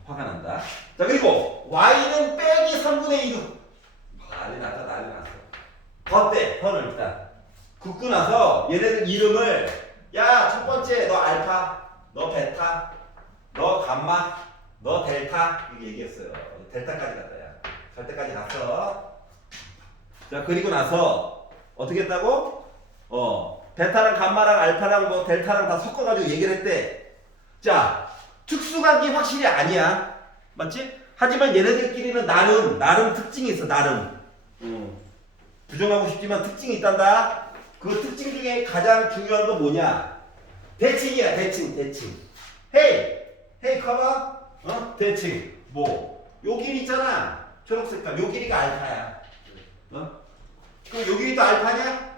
화가 난다. 자, 그리고 y는 빼기 3분의 2로 난리 났다, 난리 났어. 어때? 선을 일단 긋고 나서 얘네들 이름을 야, 첫 번째 너 알파, 너 베타, 너 감마, 너 델타 이렇게 얘기했어요. 델타까지 갔다. 야, 갈 때까지 갔어. 자, 그리고 나서 어떻게 했다고? 베타랑 감마랑 알파랑 뭐 델타랑 다 섞어가지고 얘기를 했대. 자, 특수각이 확실히 아니야. 맞지? 하지만 얘네들끼리는 나름 특징이 있어. 나름. 부정하고 싶지만 특징이 있단다. 그 특징 중에 가장 중요한 건 뭐냐? 대칭이야. 대칭. 헤이 커버. 대칭. 뭐? 요 길이 있잖아. 초록색깔. 요 길이가 알파야. 그럼 요 길이도 알파냐?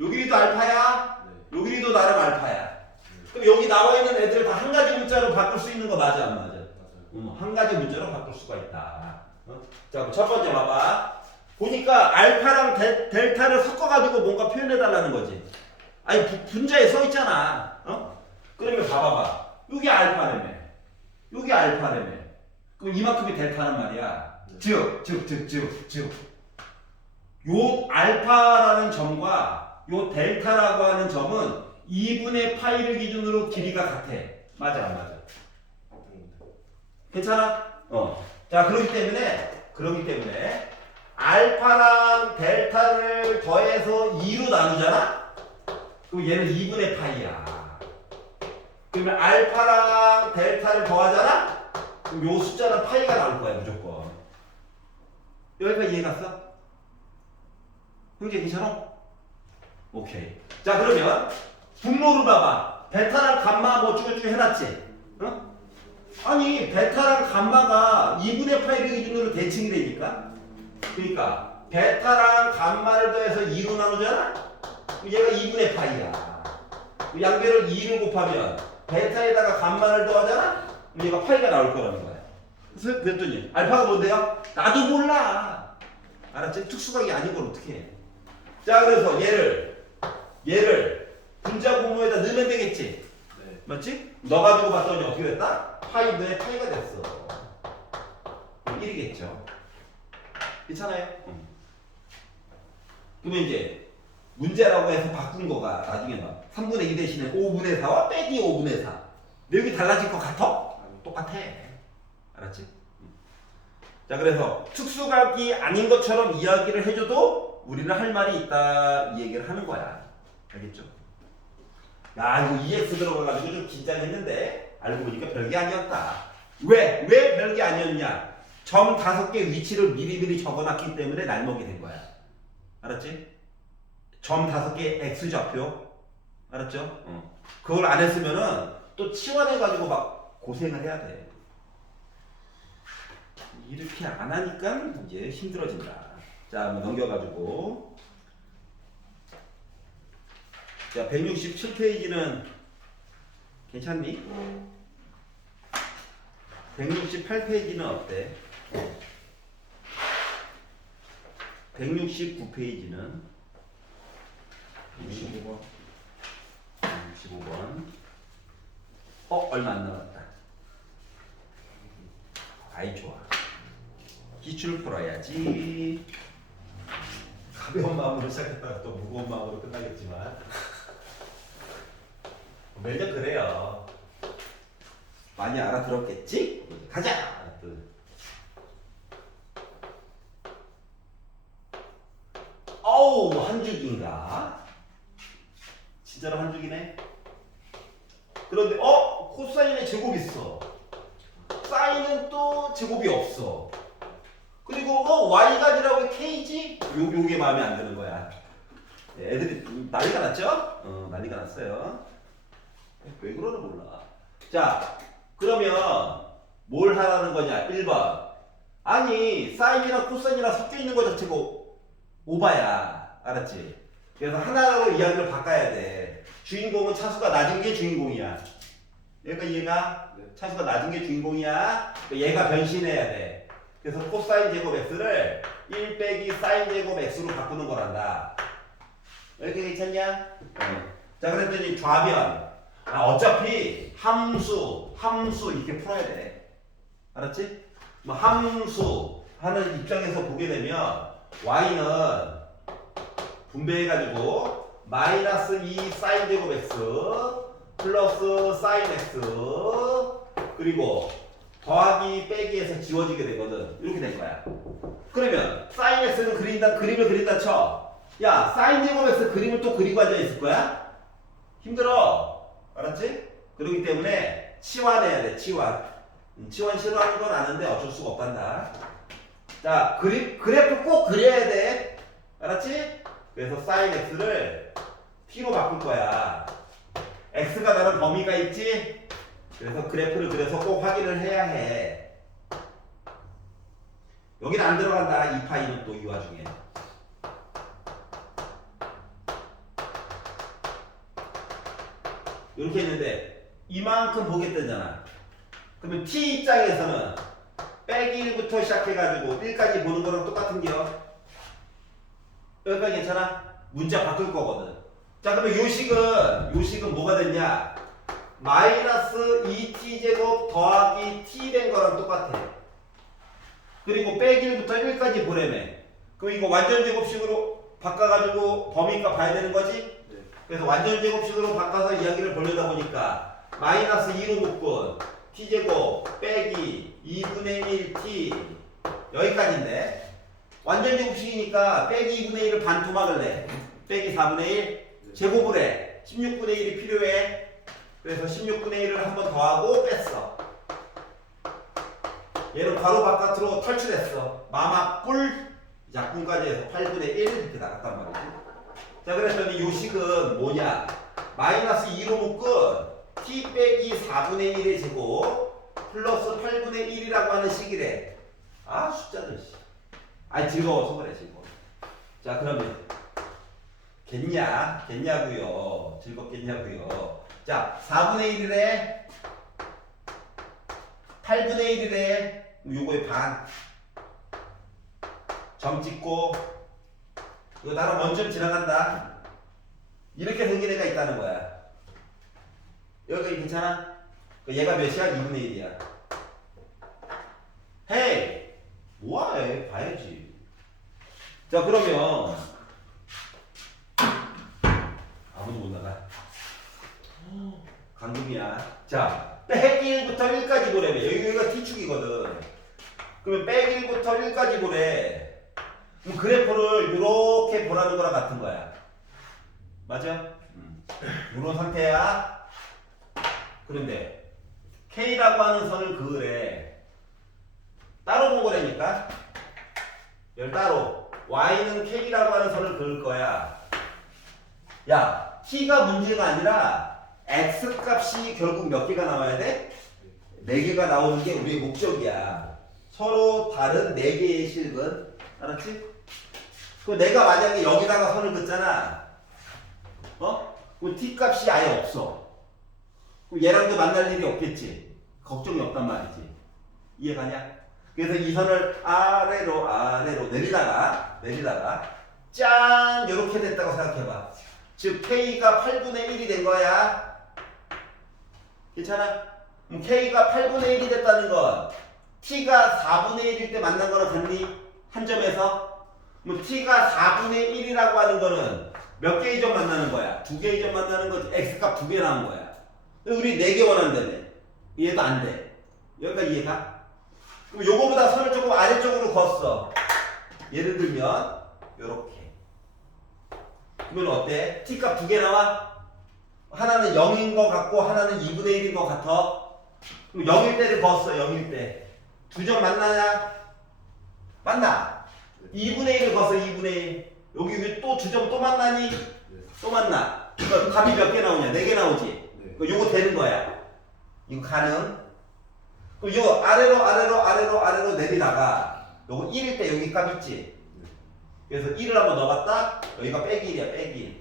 요 길이도 알파야. 요 길이도 나름 알파야. 그럼 여기 나와 있는 애들 다 한 가지 문자로 바꿀 수 있는 거 맞아, 안 맞아? 한 가지 문자로 바꿀 수가 있다. 자, 그럼 첫 번째 봐봐. 보니까 알파랑 델타를 섞어가지고 뭔가 표현해달라는 거지. 아니, 분자에 써 있잖아. 그러면 봐봐봐. 여기 알파라며. 여기 알파라며. 그럼 이만큼이 델타란 말이야. 즉. 요 알파라는 점과 요 델타라고 하는 점은 2분의 파이를 기준으로 길이가 같아. 맞아, 안 맞아? 괜찮아? 자, 그렇기 때문에 알파랑 델타를 더해서 2로 나누잖아? 그럼 얘는 2분의 파이야. 그러면 알파랑 델타를 더하잖아? 그럼 요 숫자는 파이가 나올 거야, 무조건. 여기까지 이해 갔어? 형제 괜찮아? 오케이. 자, 그러면 분모를 봐봐. 베타랑 감마 뭐 쭉쭉 해놨지? 아니, 베타랑 감마가 2분의 파이를 기준으로 대칭이 되니까. 그러니까 베타랑 감마를 더해서 2로 나누잖아? 그럼 얘가 2분의 파이야. 양변을 2를 곱하면 베타에다가 감마를 더하잖아? 그럼 얘가 파이가 나올 거라는 거야. 그래서 그랬더니 알파가 뭔데요? 나도 몰라. 알았지? 특수각이 아닌 걸 어떻게 해? 자, 그래서 얘를 분자 분모에다 넣으면 되겠지? 네. 맞지? 넣어가지고 봤더니 어떻게 됐다? 파이분의 파이가 됐어. 1이겠죠. 괜찮아요? 그러면 이제 문제라고 해서 바꾼 거가 나중에 막 3분의 2 대신에 5분의 4와 빼기 5분의 4. 내용이 달라질 것 같아? 똑같아. 알았지? 자, 그래서 특수각이 아닌 것처럼 이야기를 해줘도 우리는 할 말이 있다 이 얘기를 하는 거야. 알겠죠? 야, 이거 EX 들어가가지고 좀 긴장했는데 알고 보니까 별게 아니었다. 왜 별게 아니었냐? 점 5개 위치를 미리미리 적어놨기 때문에 날먹이 된 거야. 알았지? 점 5개 X좌표. 알았죠? 그걸 안 했으면은 또 치환해가지고 막 고생을 해야 돼. 이렇게 안 하니까 이제 힘들어진다. 자, 한번 넘겨가지고. 자, 167페이지는 괜찮니? 168페이지는 어때? 169페이지는 65번. 65번. 얼마 안 남았다. 아이, 좋아. 기출 풀어야지. 가벼운 마음으로 시작했다가 또 무거운 마음으로 끝나겠지만 매년 그래요. 많이 알아들었겠지? 가자! 어우, 한 줄기인가? 진짜로 한 줄기네? 그런데 코사인에 제곱 있어. 사인은 또 제곱이 없어. 그리고 y가 아니라고 k지? 요게 마음에 안 드는 거야. 애들이 난리가 났죠? 난리가 났어요. 왜 그러나 몰라. 자, 그러면 뭘 하라는 거냐? 1번. 아니, 사인이랑 코사인이랑 섞여 있는 거 자체가 오바야. 알았지? 그래서 하나로 이야기를 바꿔야 돼. 주인공은 차수가 낮은 게 주인공이야. 얘가 네. 차수가 낮은 게 주인공이야. 얘가 변신해야 돼. 그래서 코사인 제곱 x를 1 빼기 사인 제곱 x로 바꾸는 거란다. 이렇게 괜찮냐? 자, 그랬더니 좌변. 어차피 함수 이렇게 풀어야 돼. 알았지? 뭐 함수 하는 입장에서 보게 되면 y는 분배해가지고 마이너스 2 사인 제곱 x 플러스 사인 x 그리고 더하기 빼기에서 지워지게 되거든. 이렇게 된 거야. 그러면 사인 x는 그림을 그린다 쳐. 야, 사인 제곱 x 그림을 또 그리고 앉아 있을 거야? 힘들어. 알았지? 그렇기 때문에 치환해야 돼. 치환. 치환 싫어하는 건 아는데 어쩔 수가 없단다. 자, 그래프 꼭 그려야 돼. 알았지? 그래서 사인 x를 t로 바꿀 거야. x가 다른 범위가 있지? 그래서 그래프를 그려서 꼭 확인을 해야 해. 여기는 안 들어간다. 2파이는 또 이 와중에. 이렇게 했는데 이만큼 보겠다잖아. 그러면 t 입장에서는 빼기 1부터 시작해가지고 1까지 보는 거랑 똑같은 게요. 여기까지 괜찮아? 문자 바꿀 거거든. 자, 그러면 요식은 뭐가 됐냐? 마이너스 2t 제곱 더하기 t 된 거랑 똑같아. 그리고 빼기 1부터 1까지 보래매. 그럼 이거 완전 제곱식으로 바꿔가지고 범위값 봐야 되는 거지? 네. 그래서 완전 제곱식으로 바꿔서 이야기를 보려다 보니까 마이너스 2로 묶은 t제곱 빼기 2분의 1t 여기까지인데 완전 제곱식이니까 빼기 2분의 1을 반토막을 내. 빼기 4분의 1 제곱을 해. 16분의 1이 필요해. 그래서 16분의 1을 한 번 더하고 뺐어. 얘는 바로 바깥으로 탈출했어. 마마 뿔 약분까지 해서 8분의 1 이렇게 나갔단 말이지. 자, 그랬더니 요 식은 뭐냐? 마이너스 2로 묶은 t 빼기 4분의 1의 제곱 플러스 8분의 1이라고 하는 식이래. 아, 숫자들. 아니, 즐거워서 그래, 즐거워. 자, 그러면 겠냐고요. 즐겁겠냐고요. 자, 4분의 1이래. 8분의 1이래. 요거의 반. 점 찍고 이거 나랑 원점 지나간다. 이렇게 생긴 애가 있다는 거야. 여기 괜찮아? 얘가 몇이야? 2분의 1이야. 헤이! 뭐해? 봐야지. 자, 그러면 아무도 못 나가. 강금이야. 자, 빼기 1부터 1까지 보래매. 여기가 t축이거든. 그러면 빼기 1부터 1까지 보래. 그럼 그래프를 이렇게 보라는 거랑 같은 거야. 맞아? 이런 상태야. 그런데 K라고 하는 선을 그으래. 따로 본 거라니까. 열 따로. Y는 K라고 하는 선을 그을 거야. 야, T가 문제가 아니라 X 값이 결국 몇 개가 나와야 돼? 4개가 나오는 게 우리의 목적이야. 서로 다른 4개의 실근. 알았지? 그럼 내가 만약에 여기다가 선을 긋잖아. 그럼 t 값이 아예 없어. 그럼 얘랑도 만날 일이 없겠지. 걱정이 없단 말이지. 이해가냐? 그래서 이 선을 아래로 내리다가 짠! 요렇게 됐다고 생각해봐. 즉 K가 8분의 1이 된 거야. 괜찮아? 그럼 K가 8분의 1이 됐다는 건 T가 4분의 1일 때 만난 거랑 같니? 한 점에서? 뭐 t가 4분의 1이라고 하는 거는 몇 개의 점 만나는 거야? 2개의 점 만나는 거지. x값 2개 나온 거야. 우리 4개 원한다며. 얘도 안 돼. 여기까지 이해가? 그럼 요거보다 선을 조금 아래쪽으로 걷어. 예를 들면 요렇게. 그러면 어때? t값 2개 나와? 하나는 0인 거 같고 하나는 2분의 1인 거 같아. 그럼 0일 때를 걷어. 0일 때. 2점 만나냐? 만나. 2분의 1을 거서 2분의 1. 여기 왜 또 주점 또 만나니? 네. 또 만나. 그러니까 답이 몇 개 나오냐? 4개 나오지? 네. 요거 되는 거야. 이거 가능? 그럼 요 아래로 내리다가 요거 1일 때 여기 값 있지? 그래서 1을 한번 넣어봤다? 여기가 빼기 1이야, 빼기 1.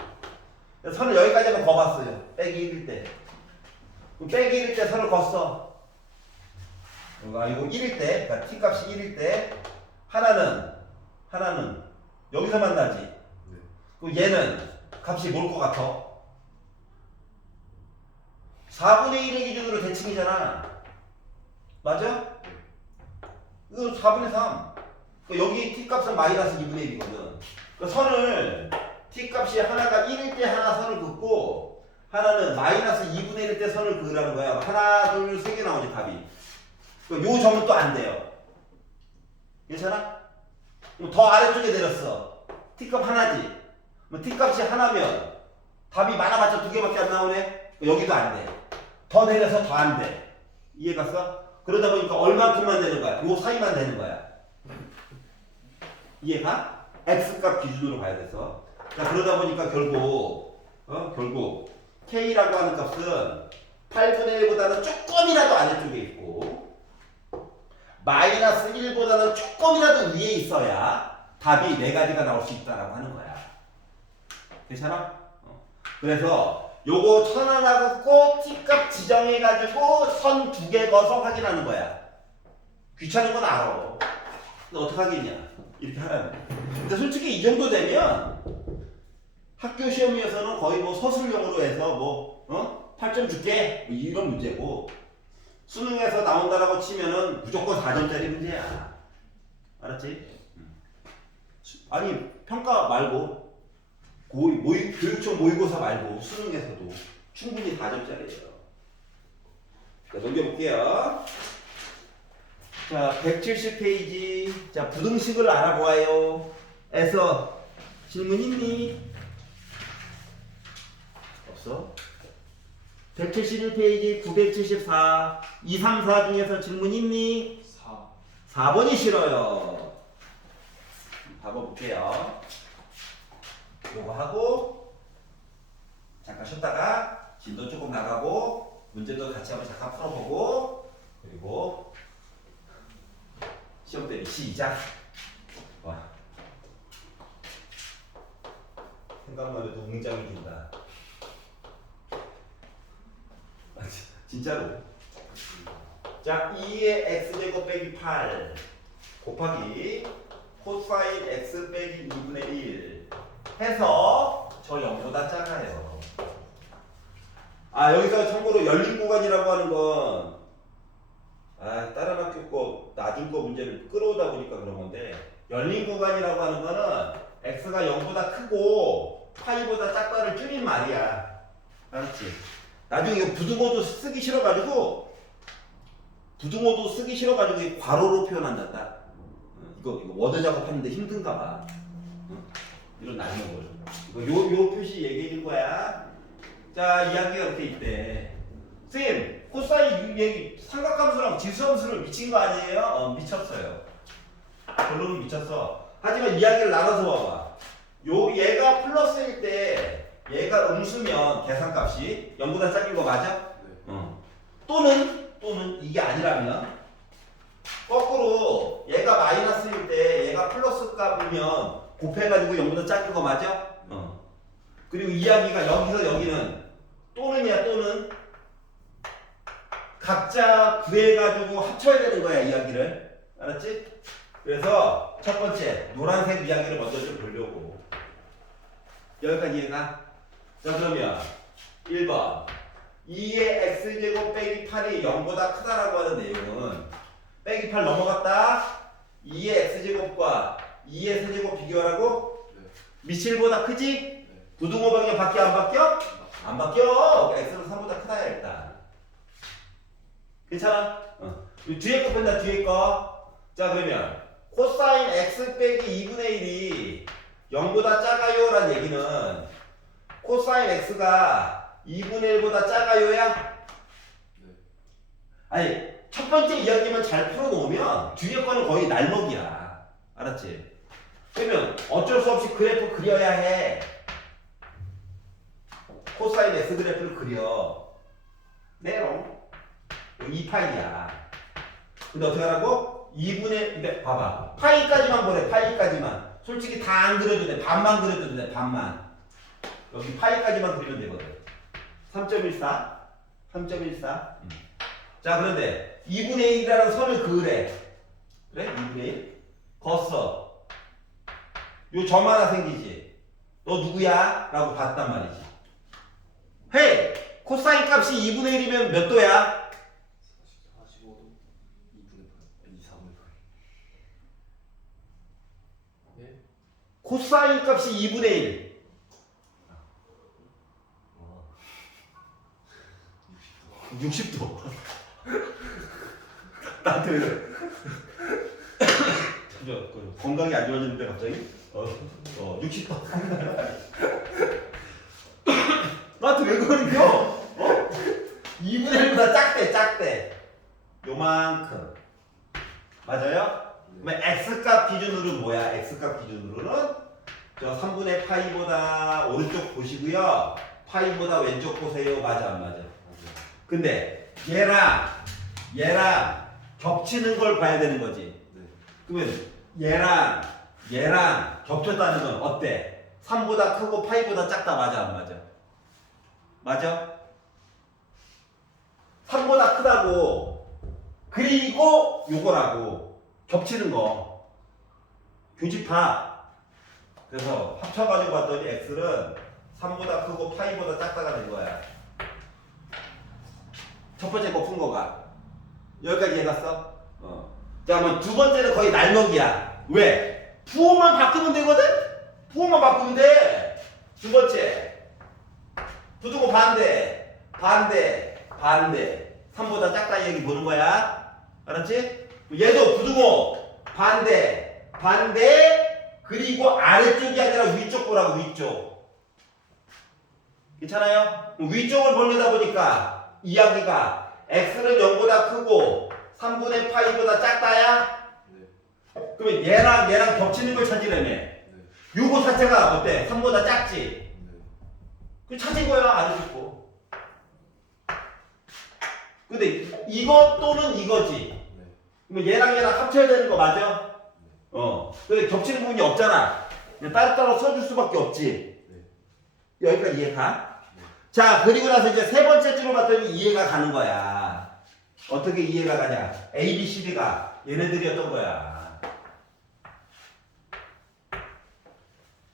그래서 선을 여기까지 한번 거봤어요. 빼기 1일 때. 그럼 빼기 1일 때 선을 걷어. 이거 1일 때, 그러니까 t 값이 1일 때 하나는 여기서 만나지. 네. 그럼 얘는 값이 뭘 것 같아? 4분의 1의 기준으로 대칭이잖아. 맞아? 이거 4분의 3. 그러니까 여기 t 값은 마이너스 2분의 1이거든. 그러니까 선을 t 값이 하나가 1일 때 하나 선을 긋고 하나는 마이너스 2분의 1일 때 선을 그으라는 거야. 하나, 둘, 세 개 나오지 답이. 그러니까 요 점은 또 안 돼요. 괜찮아? 그럼 더 아래쪽에 내렸어. t값 하나지. 그럼 t값이 하나면 답이 많아봤자 2개밖에 안 나오네. 여기도 안 돼. 더 내려서 더 안 돼. 이해 갔어? 그러다 보니까 얼만큼만 되는 거야? 요 사이만 되는 거야. 이해가? x값 기준으로 봐야 돼서. 자, 그러다 보니까 결국 k라고 하는 값은 8분의 1보다는 조금이라도 아래쪽에 있고 마이너스 1보다는 조금이라도 위에 있어야 답이 4가지가 나올 수 있다라고 하는 거야. 괜찮아? 그래서 요거 천하나 긋고 t값 지정해가지고 선 2개 거서 확인하는 거야. 귀찮은 건 알아. 근데 어떻게 하겠냐? 이렇게 하라는 거야. 근데 솔직히 이 정도 되면 학교 시험에서는 거의 뭐 서술형으로 해서 8점 줄게 뭐 이런 문제고 수능에서 나온다라고 치면은 무조건 4점짜리 문제야. 알았지? 아니 평가 말고 교육청 모의고사 말고 수능에서도 충분히 4점짜리예요. 자, 넘겨볼게요. 자, 170페이지. 자, 부등식을 알아보아요. 에서 질문 있니? 없어? 171페이지 974 2, 3, 4 중에서 질문 있니? 4. 4번이 싫어요. 봐볼게요. 요거 하고 잠깐 쉬었다가 진도 조금 나가고 문제도 같이 한번 잠깐 풀어보고 그리고 시험 대비 시작. 와, 생각만 해도 웅장이 든다. 진짜로. 자, 2의 x제곱 빼기 8 곱하기 코사인 x 빼기 2분의 1 해서 저 0보다 작아요. 아, 여기서 참고로 열린 구간이라고 하는 건 다른 학교 거 놔준 거 문제를 끌어오다 보니까 그런 건데 열린 구간이라고 하는 거는 x가 0보다 크고 파이보다 작다를 줄인 말이야. 알았지? 나중에 이거 부등호도 쓰기 싫어가지고 이 괄호로 표현한단다. 이거 워드 작업하는데 힘든가 봐. 이런 날먹을. 요 표시 얘기해 줄 거야. 자, 이야기가 이렇게 있대. 쌤, 코사인 얘기 삼각함수랑 지수함수를 미친 거 아니에요? 미쳤어요. 결론은 미쳤어. 하지만 이야기를 나눠서 봐봐. 얘가 플러스일 때 얘가 음수면 계산값이 0보다 작은 거 맞아? 네. 또는 이게 아니라면 거꾸로 얘가 마이너스일 때 얘가 플러스 값이면 곱해가지고 0보다 작은 거 맞아? 그리고 이야기가 여기서 여기는 또는이야. 또는 각자 구해가지고 합쳐야 되는 거야 이야기를. 알았지? 그래서 첫 번째 노란색 이야기를 먼저 좀 보려고. 여기까지 이해가? 자, 그러면 1번 2의 x제곱 빼기 8이 0보다 크다라고 하는 내용은 빼기 8 넘어갔다. 2의 x제곱과 2의 세제곱 비교하라고? 네. 미칠보다 크지? 네. 부등호 방향 바뀌어 안 바뀌어? 안 바뀌어. x는 3보다 크다야 일단. 괜찮아? 뒤에 거 뺀다. 뒤에 거. 자, 그러면 코사인 x 빼기 2분의 1이 0보다 작아요 란 얘기는 코사인 x가 2분의 1보다 작아요야? 네. 아니 첫 번째 이야기만 잘 풀어놓으면 뒤에 거는 거의 날먹이야. 알았지? 그러면 어쩔 수 없이 그래프 그려야 해. 코사인 S 그래프를 그려. 네롱. 2파이야. 근데 어떻게 하라고? 2분의, 근데 봐봐. 파이까지만 보래, 파이까지만. 솔직히 다 안 그려도 돼. 반만 그려도 돼, 반만. 여기 파이까지만 그리면 되거든. 3.14. 3.14. 자, 그런데 2분의 1이라는 선을 그으래. 그래? 2분의 1. 걷어. 요 점 하나 생기지. 너 누구야? 라고 봤단 말이지. 헤이! 코사인 값이 2분의 1이면 몇 도야? 45도 2분의 8 2, 3분의 8 네? 코사인 값이 2분의 1. 와 60도. 나한테 왜 그래? 건강이 안 좋아지는데 갑자기? 60도. 나한테 왜 그러는겨? 2분의 1보다 작대, 작대. 요만큼. 맞아요? 그러면 x값 기준으로는 뭐야? x값 기준으로는 저 3분의 파이보다 오른쪽 보시고요. 파이보다 왼쪽 보세요. 맞아, 안 맞아? 근데 얘랑 겹치는 걸 봐야 되는 거지. 그러면 얘랑 겹쳤다는 건 어때? 3보다 크고 파이보다 작다. 맞아, 안 맞아? 맞아? 3보다 크다고. 그리고 요거라고. 겹치는 거. 교집합. 그래서 합쳐가지고 봤더니 x는 3보다 크고 파이보다 작다가 된 거야. 첫 번째 거 푼 거가. 여기까지 해갔어? 자, 그럼 두 번째는 거의 날먹이야. 왜? 부호만 바꾸면 되거든? 부호만 바꾸면 돼. 두 번째. 부두고 반대. 3보다 작다 이 얘기 보는 거야. 알았지? 얘도 부두고 반대. 그리고 아래쪽이 아니라 위쪽 보라고, 위쪽. 괜찮아요? 위쪽을 보려다 보니까 이야기가 x는 0보다 크고 3분의 파이보다 작다야? 네. 그러면 얘랑 겹치는 걸 찾으려면 네. 요거 자체가 어때? 3보다 작지? 네. 그 찾은 거야, 알아듣고. 근데 이거 또는 이거지. 네. 그러면 얘랑 합쳐야 되는 거 맞아? 근데 겹치는 부분이 없잖아. 그냥 따로따로 써줄 수밖에 없지. 네. 여기까지 이해가? 네. 자, 그리고 나서 이제 세 번째 줄을 봤더니 이해가 가는 거야. 어떻게 이해가 가냐? A, B, C, D가 얘네들이었던 거야.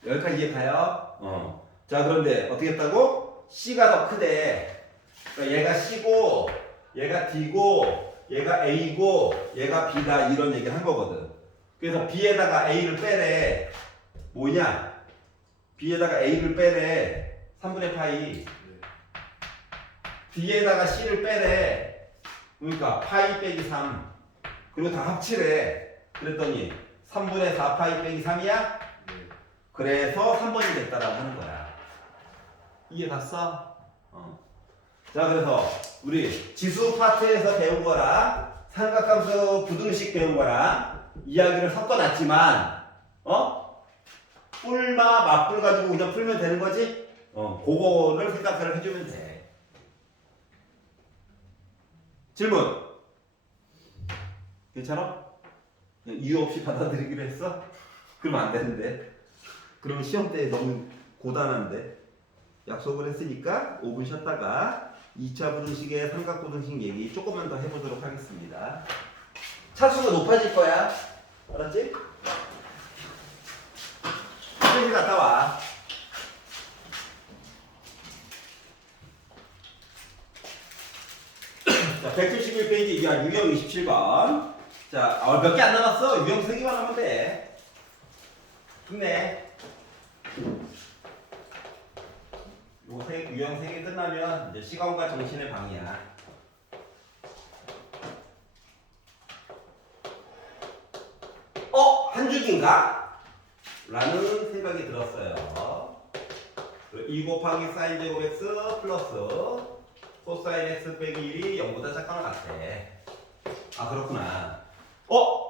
여기까지 이해 가요? 자, 그런데 어떻게 했다고? C가 더 크대. 그러니까 얘가 C고, 얘가 D고, 얘가 A고, 얘가 B다. 이런 얘기를 한 거거든. 그래서 B에다가 A를 빼래. 뭐냐? B에다가 A를 빼래. 3분의 파이. 네. D에다가 C를 빼래. 그러니까 파이 빼기 3. 그리고 다 합치래. 그랬더니 3분의 4 파이 빼기 3이야? 네. 그래서 3번이 됐다라고 하는 거야. 이해 갔어? 자, 그래서 우리 지수 파트에서 배운 거랑 삼각함수 부등식 배운 거랑 이야기를 섞어놨지만 뿔마 맞뿔 가지고 그냥 풀면 되는 거지? 그거를 생각을 해주면 돼. 질문. 괜찮아? 이유 없이 받아들이기로 했어? 그러면 안 되는데. 그러면 시험 때 너무 고단한데. 약속을 했으니까 5분 쉬었다가 2차 부등식의 삼각부등식 얘기 조금만 더 해보도록 하겠습니다. 차수가 높아질 거야. 알았지? 화장실 갔다 와. 자, 171페이지 유형 27번. 자, 몇 개 안 남았어? 유형 3개만 하면 돼. 좋네. 유형 3개 끝나면 이제 시간과 정신의 방이야. 한 줄기인가? 라는 생각이 들었어요. 2 곱하기 사인 제곱 x 플러스 코사인 x 빼기 1이 0보다 작거나 같아. 아, 그렇구나.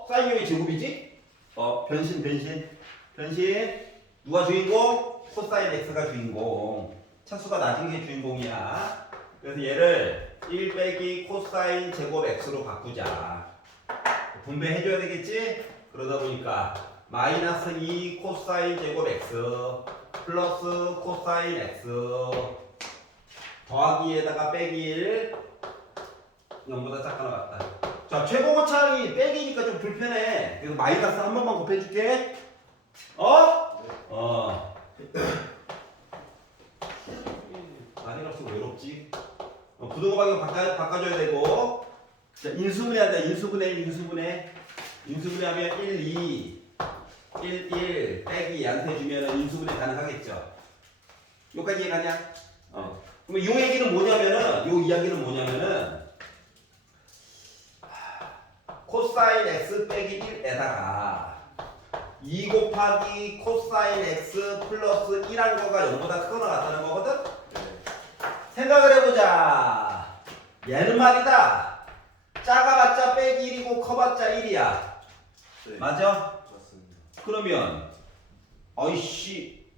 사인이 왜 제곱이지? 변신. 누가 주인공? 코사인 x가 주인공. 차수가 낮은 게 주인공이야. 그래서 얘를 1 빼기 코사인 제곱 x로 바꾸자. 분배해줘야 되겠지? 그러다 보니까 마이너스 2 코사인 제곱 x 플러스 코사인 x 더하기에다가 빼기 1 0보다 작거나 같다. 자, 최고 고창이 빼기니까 좀 불편해. 그래서 마이너스 한 번만 곱해줄게. 마이너스 외롭지? 부등호 방향 바꿔줘야 되고. 자, 인수분해 한다. 인수분해 하면 1, 2 1 빼기 얘한테 주면 인수분해 가능하겠죠. 여기까지 이해가냐? 그럼 요 얘기는 뭐냐면은 요 이야기는 뭐냐면은 코사인 x 빼기 1에다가 2 곱하기 코사인 x 플러스 1한 거가 0보다 크거나 같다는 거거든? 생각을 해보자. 얘는 말이다. 작아봤자 빼기 1이고 커봤자 1이야. 네. 맞아? 맞습니다. 그러면 어이씨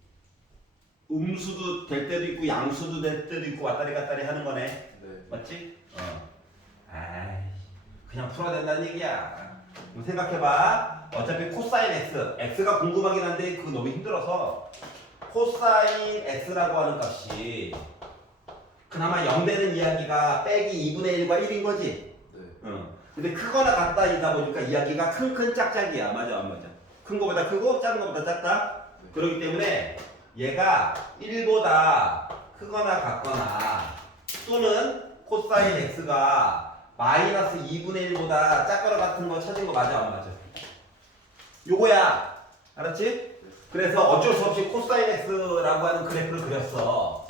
음수도 될 때도 있고 양수도 될 때도 있고 왔다리 갔다리 하는 거네. 네. 맞지? 아이 그냥 풀어야 된다는 얘기야. 그럼 생각해봐. 어차피 코사인 x가 궁금하긴 한데 그거 너무 힘들어서 코사인 x라고 하는 값이 그나마 0 되는 이야기가 빼기 2분의 1과 1인 거지. 네. 근데 크거나 같다이다 보니까 이야기가 큰 짝짝이야. 맞아 안 맞아? 큰 거보다 크고 작은 거보다 작다. 네. 그렇기 때문에 얘가 1보다 크거나 같거나 또는 코사인 x가 마이너스 2분의 1보다 작거나 같은 거 찾은 거 맞아 안 맞아? 요거야. 알았지? 그래서 어쩔 수 없이 코사인 x라고 하는 그래프를 그렸어.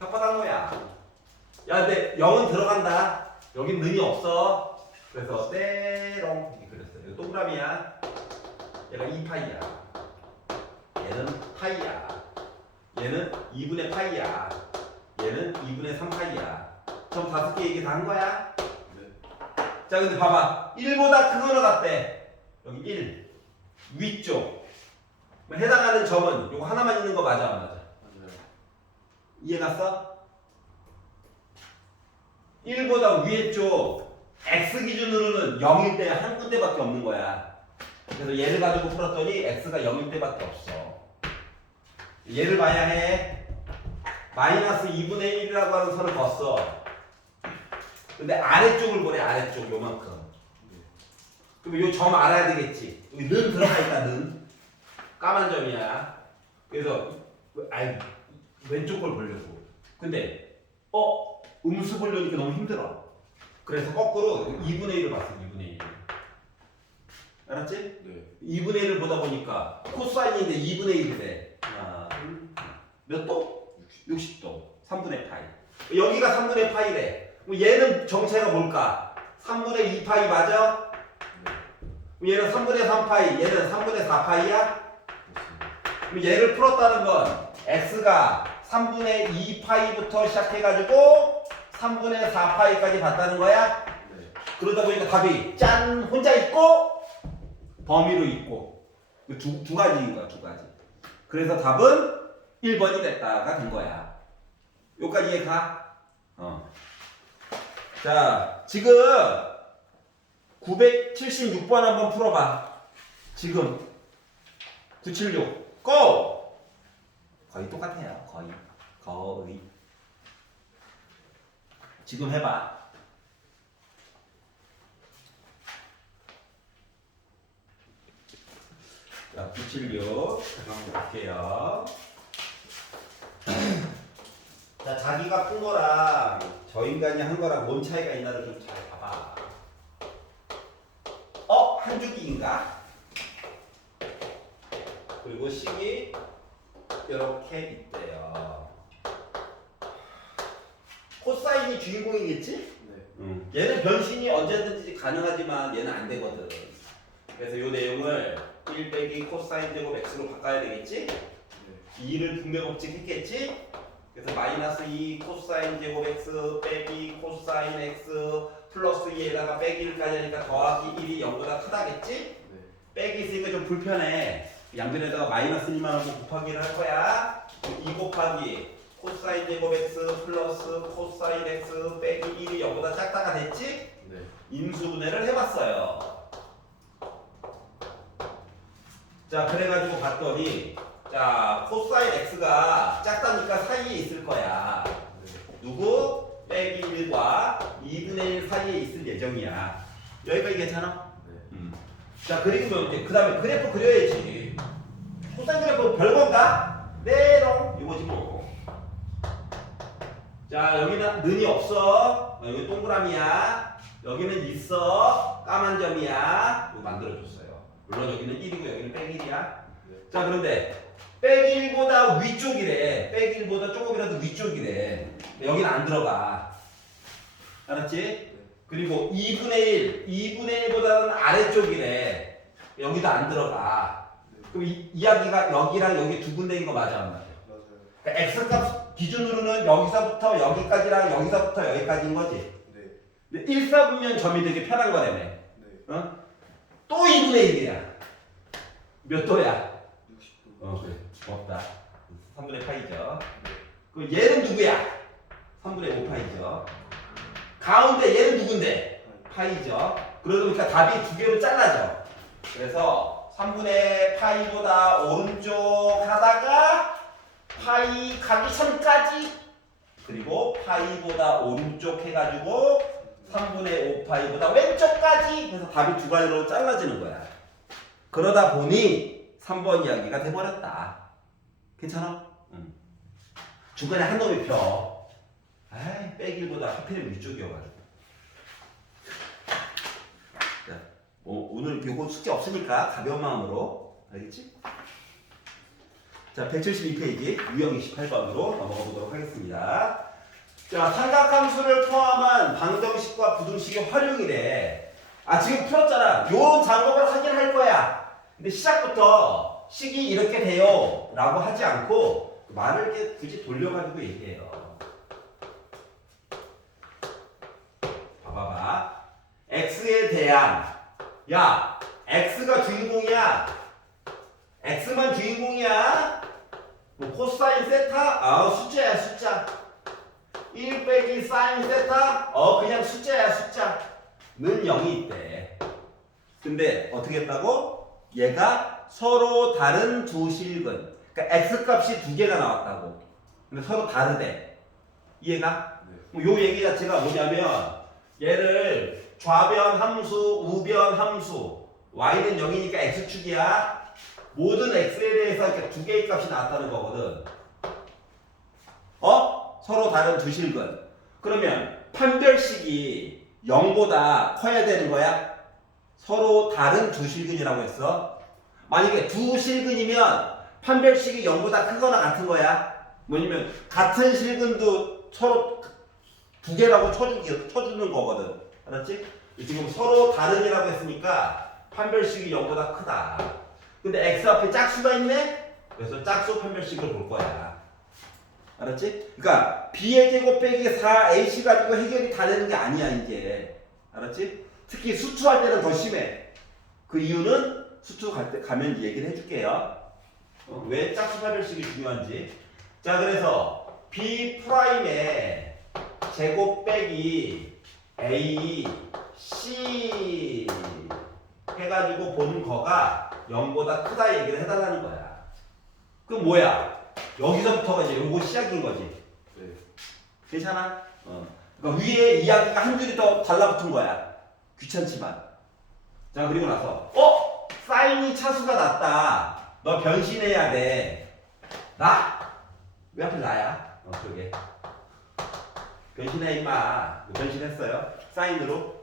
혓바닥 거야. 야 근데 0은 들어간다. 여긴 는이 없어. 그래서 때롱 이렇게 그렸어요. 이거 동그라미야. 얘가 2파이야. 얘는 파이야. 얘는 2분의 파이야. 얘는 2분의 3파이야. 점 5개 얘기 다 한 거야. 네. 자 근데 봐봐. 1보다 크거나 같대. 여기 1 위쪽 해당하는 점은 요거 하나만 있는 거 맞아 안 맞아? 맞아요. 이해 갔어? 1보다 위에 쪽 x 기준으로는 0일 때 한 군데밖에 없는 거야. 그래서 얘를 가지고 풀었더니 x가 0일 때밖에 없어. 얘를 봐야 해. 마이너스 2분의 1이라고 하는 선을 걷어. 근데 아래쪽을 보래. 아래쪽 요만큼. 그럼 요 점 알아야 되겠지. 여기 는 들어가 있다. 는 까만 점이야. 그래서 왼쪽 걸 보려고. 근데 음수 보려니까 너무 힘들어. 그래서 거꾸로 2분의 1을 봤어. 2분의 1. 알았지? 네. 2분의 1을 보다 보니까 코사인인데 2분의 1이래. 하나, 둘, 몇 도? 60도. 3분의 파이. 여기가 3분의 파이래. 그럼 얘는 정체가 뭘까? 3분의 2파이 맞아? 그럼 얘는 3분의 3파이, 얘는 3분의 4파이야? 맞습니다. 그럼 얘를 풀었다는 건 x가 3분의 2파이부터 시작해가지고 3분의 4파이까지 봤다는 거야? 네. 그러다 보니까 답이 짠! 혼자 있고 범위로 있고 두 가지인 거야. 두 가지. 그래서 답은 1번이 됐다가 된 거야. 여기까지 이해가? 자, 지금 976번 한번 풀어봐. 지금 976 고! 거의 똑같아요. 거의 지금 해봐. 자, 976 잠깐만 볼게요. 자, 자기가 푼 거랑 저 인간이 한 거랑 뭔 차이가 있나를 좀 잘 봐봐. 한 주기인가? 그리고 식이 이렇게 있대요. 코사인이 주인공이겠지? 네. 얘는 변신이 언제든지 가능하지만 얘는 안 되거든. 그래서 이 내용을 1 빼기 코사인 제곱 x로 바꿔야 되겠지? 네. 2를 분배 법칙 했겠지? 그래서 마이너스 2 코사인 제곱 x 빼기 코사인 x 플러스 2에다가 빼기 1까지 하니까 더하기 1이 0보다 크다겠지? 네. 빼기 있으니까 좀 불편해. 양변에다가 마이너스 2만 원 곱하기를 할 거야. 2 곱하기 코사인 제곱 x 플러스 코사인 x 빼기 1이 0보다 작다가 됐지? 네. 인수분해를 해봤어요. 자, 그래가지고 봤더니 자, 코사인 x가 작다니까 사이에 있을 거야. 누구? 빼기 1과 2분의 1 사이에 있을 예정이야. 여기까지 괜찮아? 네. 자, 그리고 그 다음에 그래프 그려야지. 코사인 그래프 별건가? 네롱 이거지 뭐. 자, 여기는 는이 없어. 여기 동그라미야. 여기는 있어. 까만 점이야. 이거 만들어줬어요. 물론 여기는 1이고 여기는 빼기 1이야. 자, 그런데 빼기 1보다 위쪽이래. 빼기 1보다 조금이라도 위쪽이래. 여기는 안 들어가. 알았지? 그리고 2분의 1보다는 아래쪽이래. 여기도 안 들어가. 그럼 이야기가 여기랑 여기 두 군데인 거 맞아, 안 맞아? 맞아요. 그러니까 x값 기준으로는 여기서부터 여기까지랑 여기서부터 여기까지인 거지. 네. 근데 1, 4분면 점이 되게 편한 거라며. 네. 어? 또 2분의 1이야. 몇 도야? 60도. 그래. 없다. 3분의 파이죠. 네. 그럼 얘는 누구야? 3분의 5파이죠. 가운데 얘는 누군데? 파이죠. 그러다 보니까 답이 두 개로 잘라져. 그래서 3분의 파이보다 오른쪽 하다가 파이 가기 전까지 그리고 파이보다 오른쪽 해가지고 3분의 5파이보다 왼쪽까지 해서 답이 두 가지로 잘라지는 거야. 그러다 보니 3번 이야기가 돼버렸다. 괜찮아? 응. 중간에 한 놈이 펴. 아이, 빼기보다 하필이면 위쪽이어가지고. 자, 오늘 요거 숙제 없으니까 가벼운 마음으로. 알겠지? 자, 172페이지 유형 28번으로 넘어가 보도록 하겠습니다. 자, 삼각함수를 포함한 방정식과 부등식의 활용이래. 아, 지금 풀었잖아. 요런 작업을 하긴 할 거야. 근데 시작부터 식이 이렇게 돼요 라고 하지 않고 말을 이렇게 굳이 돌려가지고 얘기해요. 봐봐. x에 대한, 야, x가 주인공이야. x만 주인공이야. 뭐 코사인 세타? 아, 숫자야, 숫자. 1 빼기 사인 세타? 그냥 숫자야, 숫자. 는 0이 있대. 근데 어떻게 했다고? 얘가 서로 다른 두 실근. 그러니까 x값이 두 개가 나왔다고. 근데 서로 다르대. 이해가? 네. 요 얘기 자체가 뭐냐면 얘를 좌변 함수, 우변 함수 y는 0이니까 x축이야. 모든 x에 대해서 이렇게 두 개의 값이 나왔다는 거거든. 서로 다른 두 실근. 그러면 판별식이 0보다 커야 되는 거야? 서로 다른 두 실근이라고 했어. 만약에 두 실근이면 판별식이 0보다 크거나 같은 거야. 뭐냐면 같은 실근도 서로 두 개라고 쳐주는 거거든. 알았지? 지금 서로 다른이라고 했으니까 판별식이 0보다 크다. 근데 x 앞에 짝수가 있네? 그래서 짝수 판별식을 볼 거야. 알았지? 그러니까 b의 제곱 빼기 4ac 가지고 해결이 다 되는 게 아니야 이제. 알았지? 특히 수투할 때는 더 심해. 그 이유는 수투 갈 때 가면 얘기를 해줄게요. 왜 짝수 판별식이 중요한지. 자, 그래서 b 프라임의 제곱 빼기 a c 해가지고 본 거가 0보다 크다 얘기를 해달라는 거야. 그럼 뭐야? 여기서부터가 이제 요거 시작인 거지. 네. 괜찮아? 그러니까 위에 이야기가 한 줄이 더 달라붙은 거야. 귀찮지만. 자, 그리고 나서 사인이 차수가 낮다. 너 변신해야 돼. 나? 왜 하필 나야? 그러게. 변신해 임마. 변신했어요. 사인으로.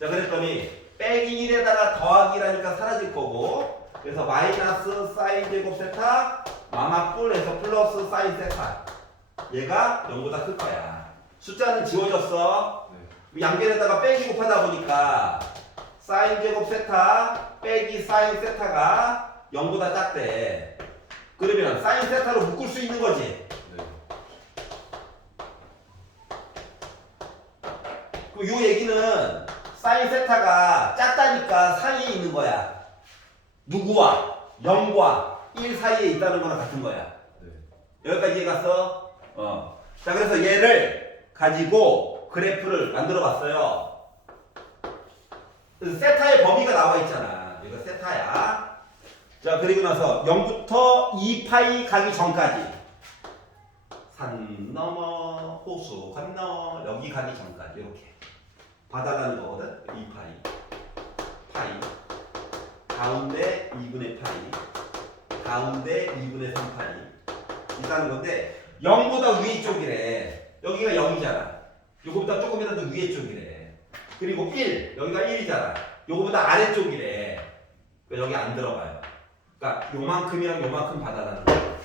자, 그랬더니 빼기 1에다가 더하기라니까 사라질 거고, 그래서 마이너스 사인 제곱 세타 마마뿔에서 플러스 사인 세타, 얘가 0보다 클 거야. 숫자는 지워졌어. 네. 양변에다가 빼기 곱하다 보니까 사인 제곱 세타 빼기 사인 세타가 0보다 작대. 그러면 사인 세타로 묶을 수 있는 거지. 네. 그럼 이 얘기는 사인 세타가 작다니까 사이에 있는 거야. 누구와 0과 1 사이에 있다는 거랑 같은 거야. 네. 여기까지 이해갔어? 자, 그래서 얘를 가지고 그래프를 만들어 봤어요. 그래서 세타의 범위가 나와 있잖아. 이거 세타야. 자, 그리고 나서 0부터 2파이 가기 전까지. 산 넘어, 호수 건너, 여기 가기 전까지. 이렇게. 봐달라는 거거든. 2파이. 파이. 가운데 2분의 파이. 가운데 2분의 3파이. 있다는 건데, 0보다 위에 쪽이래. 여기가 0이잖아. 요거보다 조금이라도 위에 쪽이래. 그리고 1, 여기가 1이잖아. 요거보다 아래쪽이래. 그러니까 여기 안 들어가요. 그러니까 요만큼이랑 요만큼 받아라는 거야.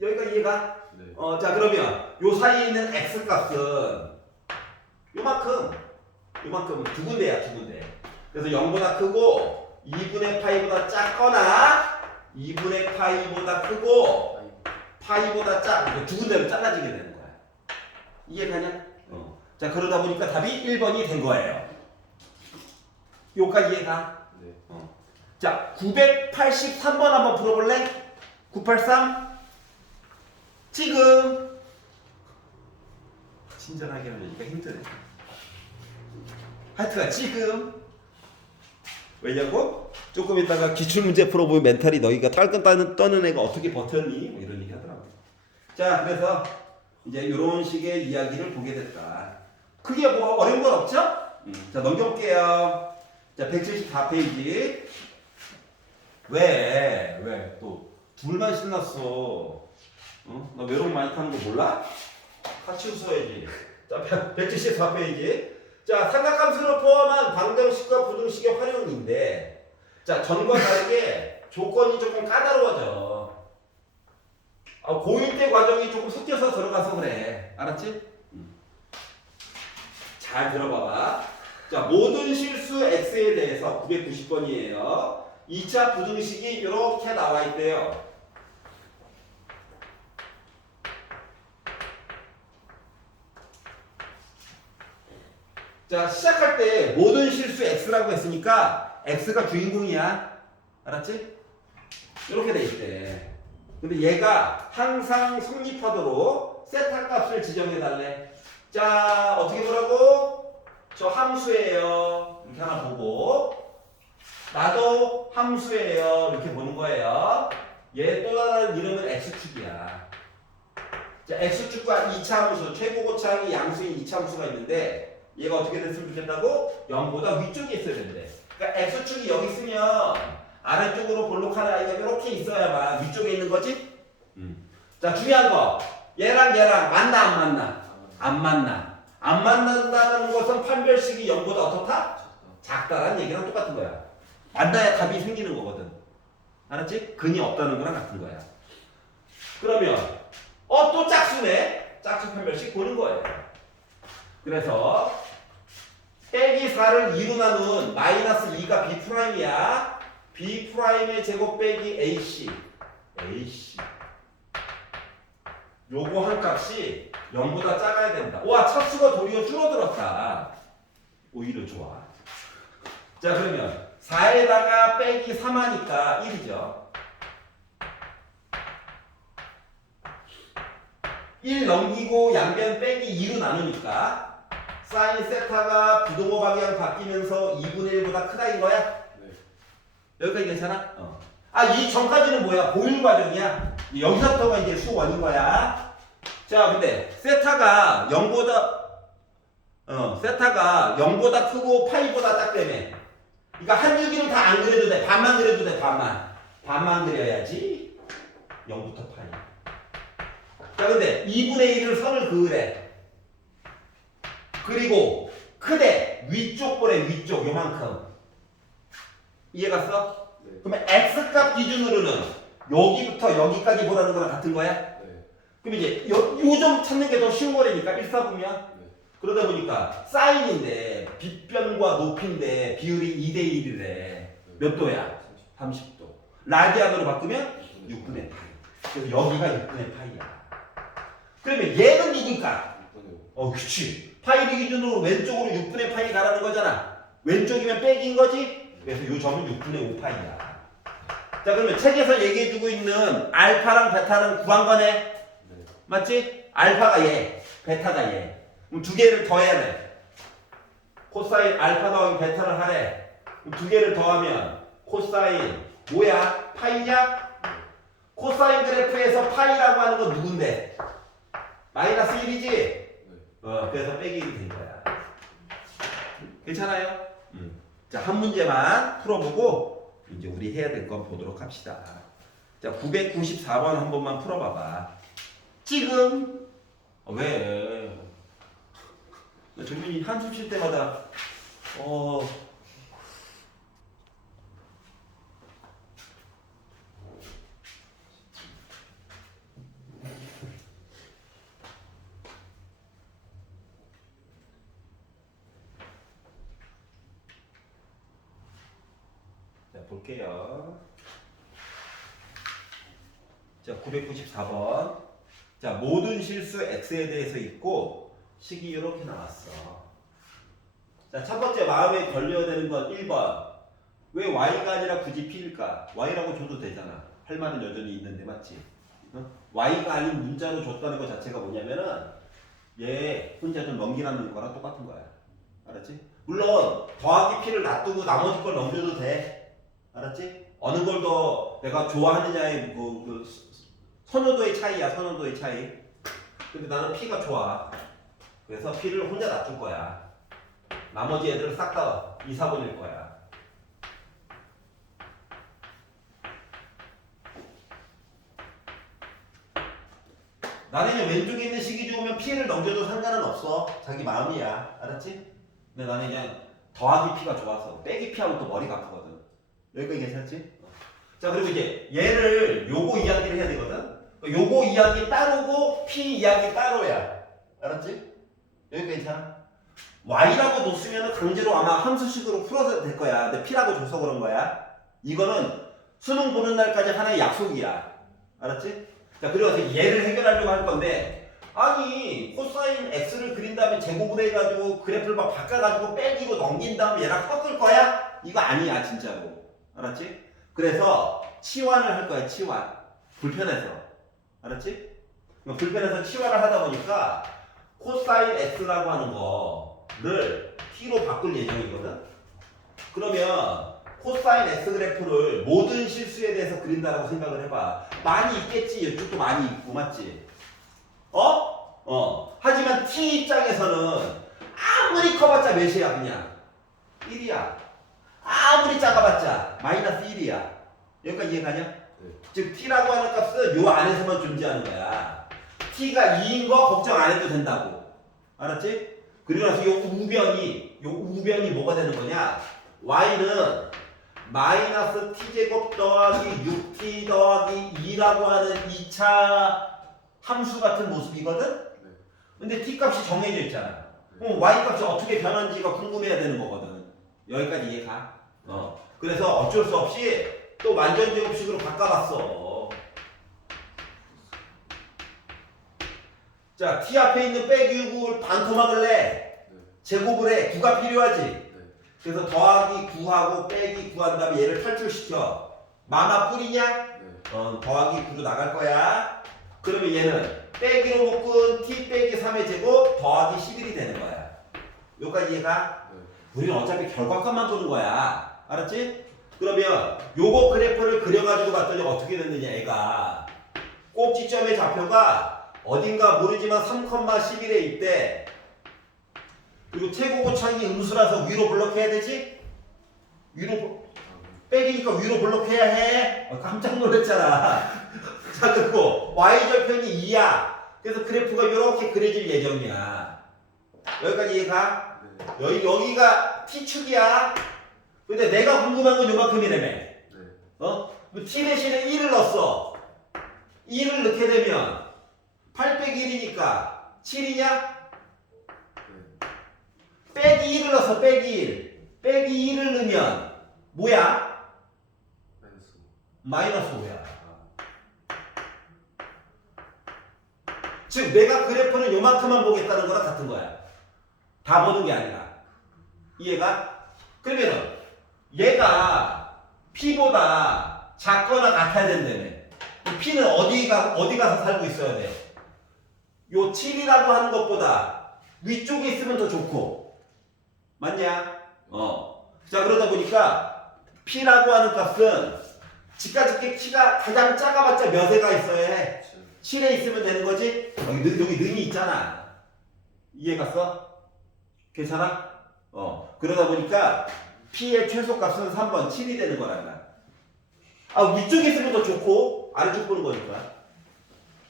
여기가 이해가? 네. 자, 그러면 요 사이에 있는 x 값은 요만큼 두 군데야, 두 군데. 그래서 0보다 크고 2분의 파이보다 작거나 2분의 파이보다 크고 파이보다 두 군데로 잘라지게 되는 거야. 이해가냐? 자, 그러다 보니까 답이 1번이 된 거예요. 요까지 이해가? 네. 자, 983번 한번 풀어볼래? 983? 지금 친절하게 하려니까 힘드네. 하여튼간 지금 왜냐고? 조금 있다가 기출문제 풀어보면 멘탈이 너희가 딸끈 떠는 애가 어떻게 버텼니? 뭐 이런 얘기 하더라고. 자, 그래서 이제 이런 식의 이야기를 보게 됐다. 크게 뭐 어려운 건 없죠? 자, 넘겨볼게요. 자, 174페이지. 왜? 또 둘만 신났어. 나 외로움 많이 타는 거 몰라? 같이 웃어야지. 자, 174페이지. 자, 삼각함수를 포함한 방정식과 부등식의 활용인데, 자, 전과 다르게 조건이 조금 까다로워져. 고1 때 과정이 조금 섞여서 들어가서 그래. 알았지? 잘 들어봐봐. 자, 모든 실수 x에 대해서 990번이에요. 2차 부등식이 이렇게 나와 있대요. 자, 시작할 때 모든 실수 x라고 했으니까 x가 주인공이야. 알았지? 이렇게 돼 있대. 근데 얘가 항상 성립하도록 세타 값을 지정해 달래. 자, 어떻게 보라고? 저 함수예요. 이렇게 하나 보고, 나도 함수예요. 이렇게 보는 거예요. 얘 또 다른 이름은 x축이야. 자, x축과 2차 함수, 최고고차항이 양수인 2차 함수가 있는데, 얘가 어떻게 됐으면 좋겠다고? 0보다 위쪽에 있어야 된대. 그러니까 x축이 여기 있으면 아래쪽으로 볼록한 아이가 이렇게 있어야만 위쪽에 있는 거지? 자, 중요한 거. 얘랑 만나 안 만나? 안 만나. 안 만난다는 것은 판별식이 0보다 어떻다? 작다라는 얘기랑 똑같은 거야. 만나야 답이 생기는 거거든. 알았지? 근이 없다는 거랑 같은 거야. 그러면 또 짝수네? 짝수 판별식 보는 거예요. 그래서 빼기 4를 2로 나눈 마이너스 2가 B'이야. B'의 제곱 빼기 AC. 요거 한 값이 0보다 작아야 된다. 와, 차수가 도리어 줄어들었다. 오히려 좋아. 자, 그러면 4에다가 빼기 3 하니까 1이죠. 1 넘기고 양변 빼기 2로 나누니까 사인 세타가 부동호 방향 바뀌면서 2분의 1보다 크다인 거야? 네. 여기까지 괜찮아? 이 전까지는 뭐야? 보일 과정이야. 여기서부터가 이제 수원인 거야. 자, 근데 세타가 0보다 크고 파이보다 작다며. 그러니까 한 줄기는 다 안 그려도 돼. 반만 그려도 돼. 반만 그려야지. 0부터 파이. 자, 근데 2분의 1을 선을 그으래. 그리고 크대. 위쪽 보래. 위쪽 요만큼. 이해갔어? 네. 그러면 x값 기준으로는 여기부터 여기까지 보라는 거랑 같은 거야? 네. 그럼 이제 요 점 찾는 게 더 쉬운 거라니까 1사분면. 네. 그러다 보니까 사인인데 빗변과 높이인데 비율이 2대1이래. 몇 도야? 30도. 라디안으로 바꾸면 6분의 파이. 그래서 여기가 6분의 파이야. 그러면 얘는 누굴까? 6분의 5. 그치. 파이를 기준으로 왼쪽으로 6분의 파이 가라는 거잖아. 왼쪽이면 빼기인 거지? 그래서 이 점은 6분의 5파이야. 자 그러면 책에서 얘기해주고 있는 알파랑 베타는 구한 거네. 네. 맞지? 알파가 얘, 베타가 얘. 그럼 두 개를 더해야 돼. 코사인 알파 더하기 베타를 하래. 그럼 두 개를 더하면 코사인 뭐야? 파이냐? 코사인 그래프에서 파이라고 하는 건 누군데? 마이너스 1이지? 네. 그래서 빼기 1이 된 거야. 괜찮아요? 자, 한 문제만 풀어보고 이제 우리 해야 될 건 보도록 합시다. 자, 994번 한 번만 풀어봐봐. 지금 왜? 정민이 한숨 쉴 때마다 자, 볼게요. 자, 994번. 자, 모든 실수 x에 대해서 있고 식이 이렇게 나왔어. 자, 첫 번째 마음에 걸려야 되는 건 1번. 왜 y가 아니라 굳이 p일까? y라고 줘도 되잖아. 할 말은 여전히 있는데 맞지? y가 아닌 문자로 줬다는 것 자체가 뭐냐면은 얘 혼자 좀 넘기라는 거랑 똑같은 거야. 알았지? 물론 더하기 p를 놔두고 나머지 걸 넘겨도 돼. 알았지? 어느 걸 더 내가 좋아하느냐의 그 선호도의 차이야. 선호도의 차이. 근데 나는 p가 좋아. 그래서 p를 혼자 놔둘 거야. 나머지 애들을 싹 다 이사보낼 거야. 나는 그냥 왼쪽에 있는 식이 좋으면 p를 넘겨도 상관은 없어. 자기 마음이야. 알았지? 근데 나는 그냥 더하기 p가 좋아서 빼기 p하면 또 머리가 아프거든. 여기까지 괜찮지? 자, 그리고 이제 얘를 요거 이야기를 해야 되거든? 요거 이야기 따로고 p 이야기 따로야. 알았지? 여기 괜찮아? y라고 놓으면 강제로 아마 함수식으로 풀어도 될 거야. 근데 p라고 줘서 그런 거야. 이거는 수능 보는 날까지 하나의 약속이야. 알았지? 자, 그리고 얘를 해결하려고 할 건데, 아니 코사인 x를 그린 다음에 제곱을 해가지고 그래프를 막 바꿔가지고 빼기고 넘긴 다음에 얘랑 섞을 거야? 이거 아니야 진짜로. 알았지? 그래서 치환을 할 거야. 치환. 불편해서. 알았지? 불편해서 치환을 하다 보니까 코사인 x라고 하는 거를 t로 바꿀 예정이거든. 그러면 코사인 x 그래프를 모든 실수에 대해서 그린다라고 생각을 해봐. 많이 있겠지. 이쪽도 많이 있고 맞지? 하지만 t 입장에서는 아무리 커봤자 몇이야 그냥 1이야. 아무리 작아봤자 마이너스 1이야. 여기까지 이해가냐? 네. 즉 t라고 하는 값은 요 안에서만 존재하는 거야. t가 2인 거 걱정 안 해도 된다고. 알았지? 그리고 나서 요 우변이 뭐가 되는 거냐? y는 마이너스 t제곱 더하기 6t 더하기 2라고 하는 2차 함수 같은 모습이거든? 네. 근데 t 값이 정해져 있잖아. 그럼 y 값이 어떻게 변하는지가 궁금해야 되는 거거든. 여기까지 이해가? 그래서 어쩔 수 없이 또 완전제곱식으로 바꿔봤어. 자, t 앞에 있는 빼기 6을 반토막을 내. 네. 제곱을 해. 9가 필요하지? 네. 그래서 더하기 9하고 빼기 9한 다음에 얘를 탈출시켜. 마마 뿌리냐? 네. 더하기 9로 나갈 거야. 그러면 얘는 빼기로 묶은 t 빼기 3의 제곱 더하기 11이 되는 거야. 여기까지 이해가? 네. 우리는 어차피 결과값만 보는 거야. 알았지? 그러면 요거 그래프를 그려가지고 봤더니 어떻게 됐느냐 얘가 꼭지점의 좌표가 어딘가 모르지만 3,11에 있대. 그리고 최고고창이 음수라서 위로 블록해야 되지? 빼기니까 위로 블록해야 해. 깜짝 놀랐잖아. 자, 그리고 y절편이 2야. 그래서 그래프가 이렇게 그려질 예정이야. 여기까지 이해가? 네. 여기가 t축이야. 근데 내가 궁금한 건 요만큼이라며. 네. t 대신에 1을 넣었어. 1을 넣게 되면 8 빼기 1이니까 7이냐? 네. 빼기 1을 넣어서 빼기 1. 빼기 1을 넣으면 뭐야? 마이너스 5야. 즉 내가 그래프는 요만큼만 보겠다는 거랑 같은 거야. 다 보는 게 아니라. 이해가? 그러면 얘가 p보다 작거나 같아야 된다며. P는 어디 가서 살고 있어야 돼요? 요 7이라고 하는 것보다 위쪽에 있으면 더 좋고. 맞냐? 자, 그러다 보니까 P라고 하는 값은 집까지 키가 가장 작아봤자 몇 회가 있어야 해? 7에 있으면 되는 거지? 여기 능이 있잖아. 이해 갔어? 괜찮아? 그러다 보니까 P의 최소값은 3번 7이 되는 거란다. 위쪽에 있으면 더 좋고 아래쪽 보는 거니까.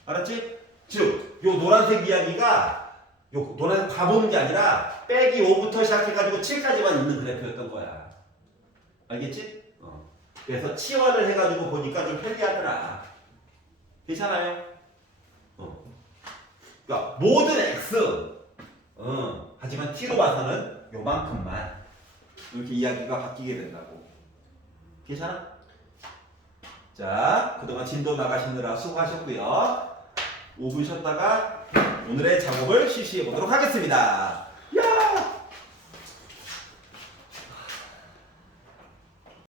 알았지? 즉, 요 노란색 이야기가 요 노란색 다 보는 게 아니라 빼기 5부터 시작해가지고 7까지만 있는 그래프였던 거야. 알겠지? 그래서 치환을 해가지고 보니까 좀 편리하더라. 괜찮아요? 그러니까 모든 x 하지만 t로 봐서는 요만큼만 이렇게 이야기가 바뀌게 된다고. 괜찮아? 자, 그동안 진도 나가시느라 수고하셨고요. 5분 쉬었다가 오늘의 작업을 실시해 보도록 하겠습니다.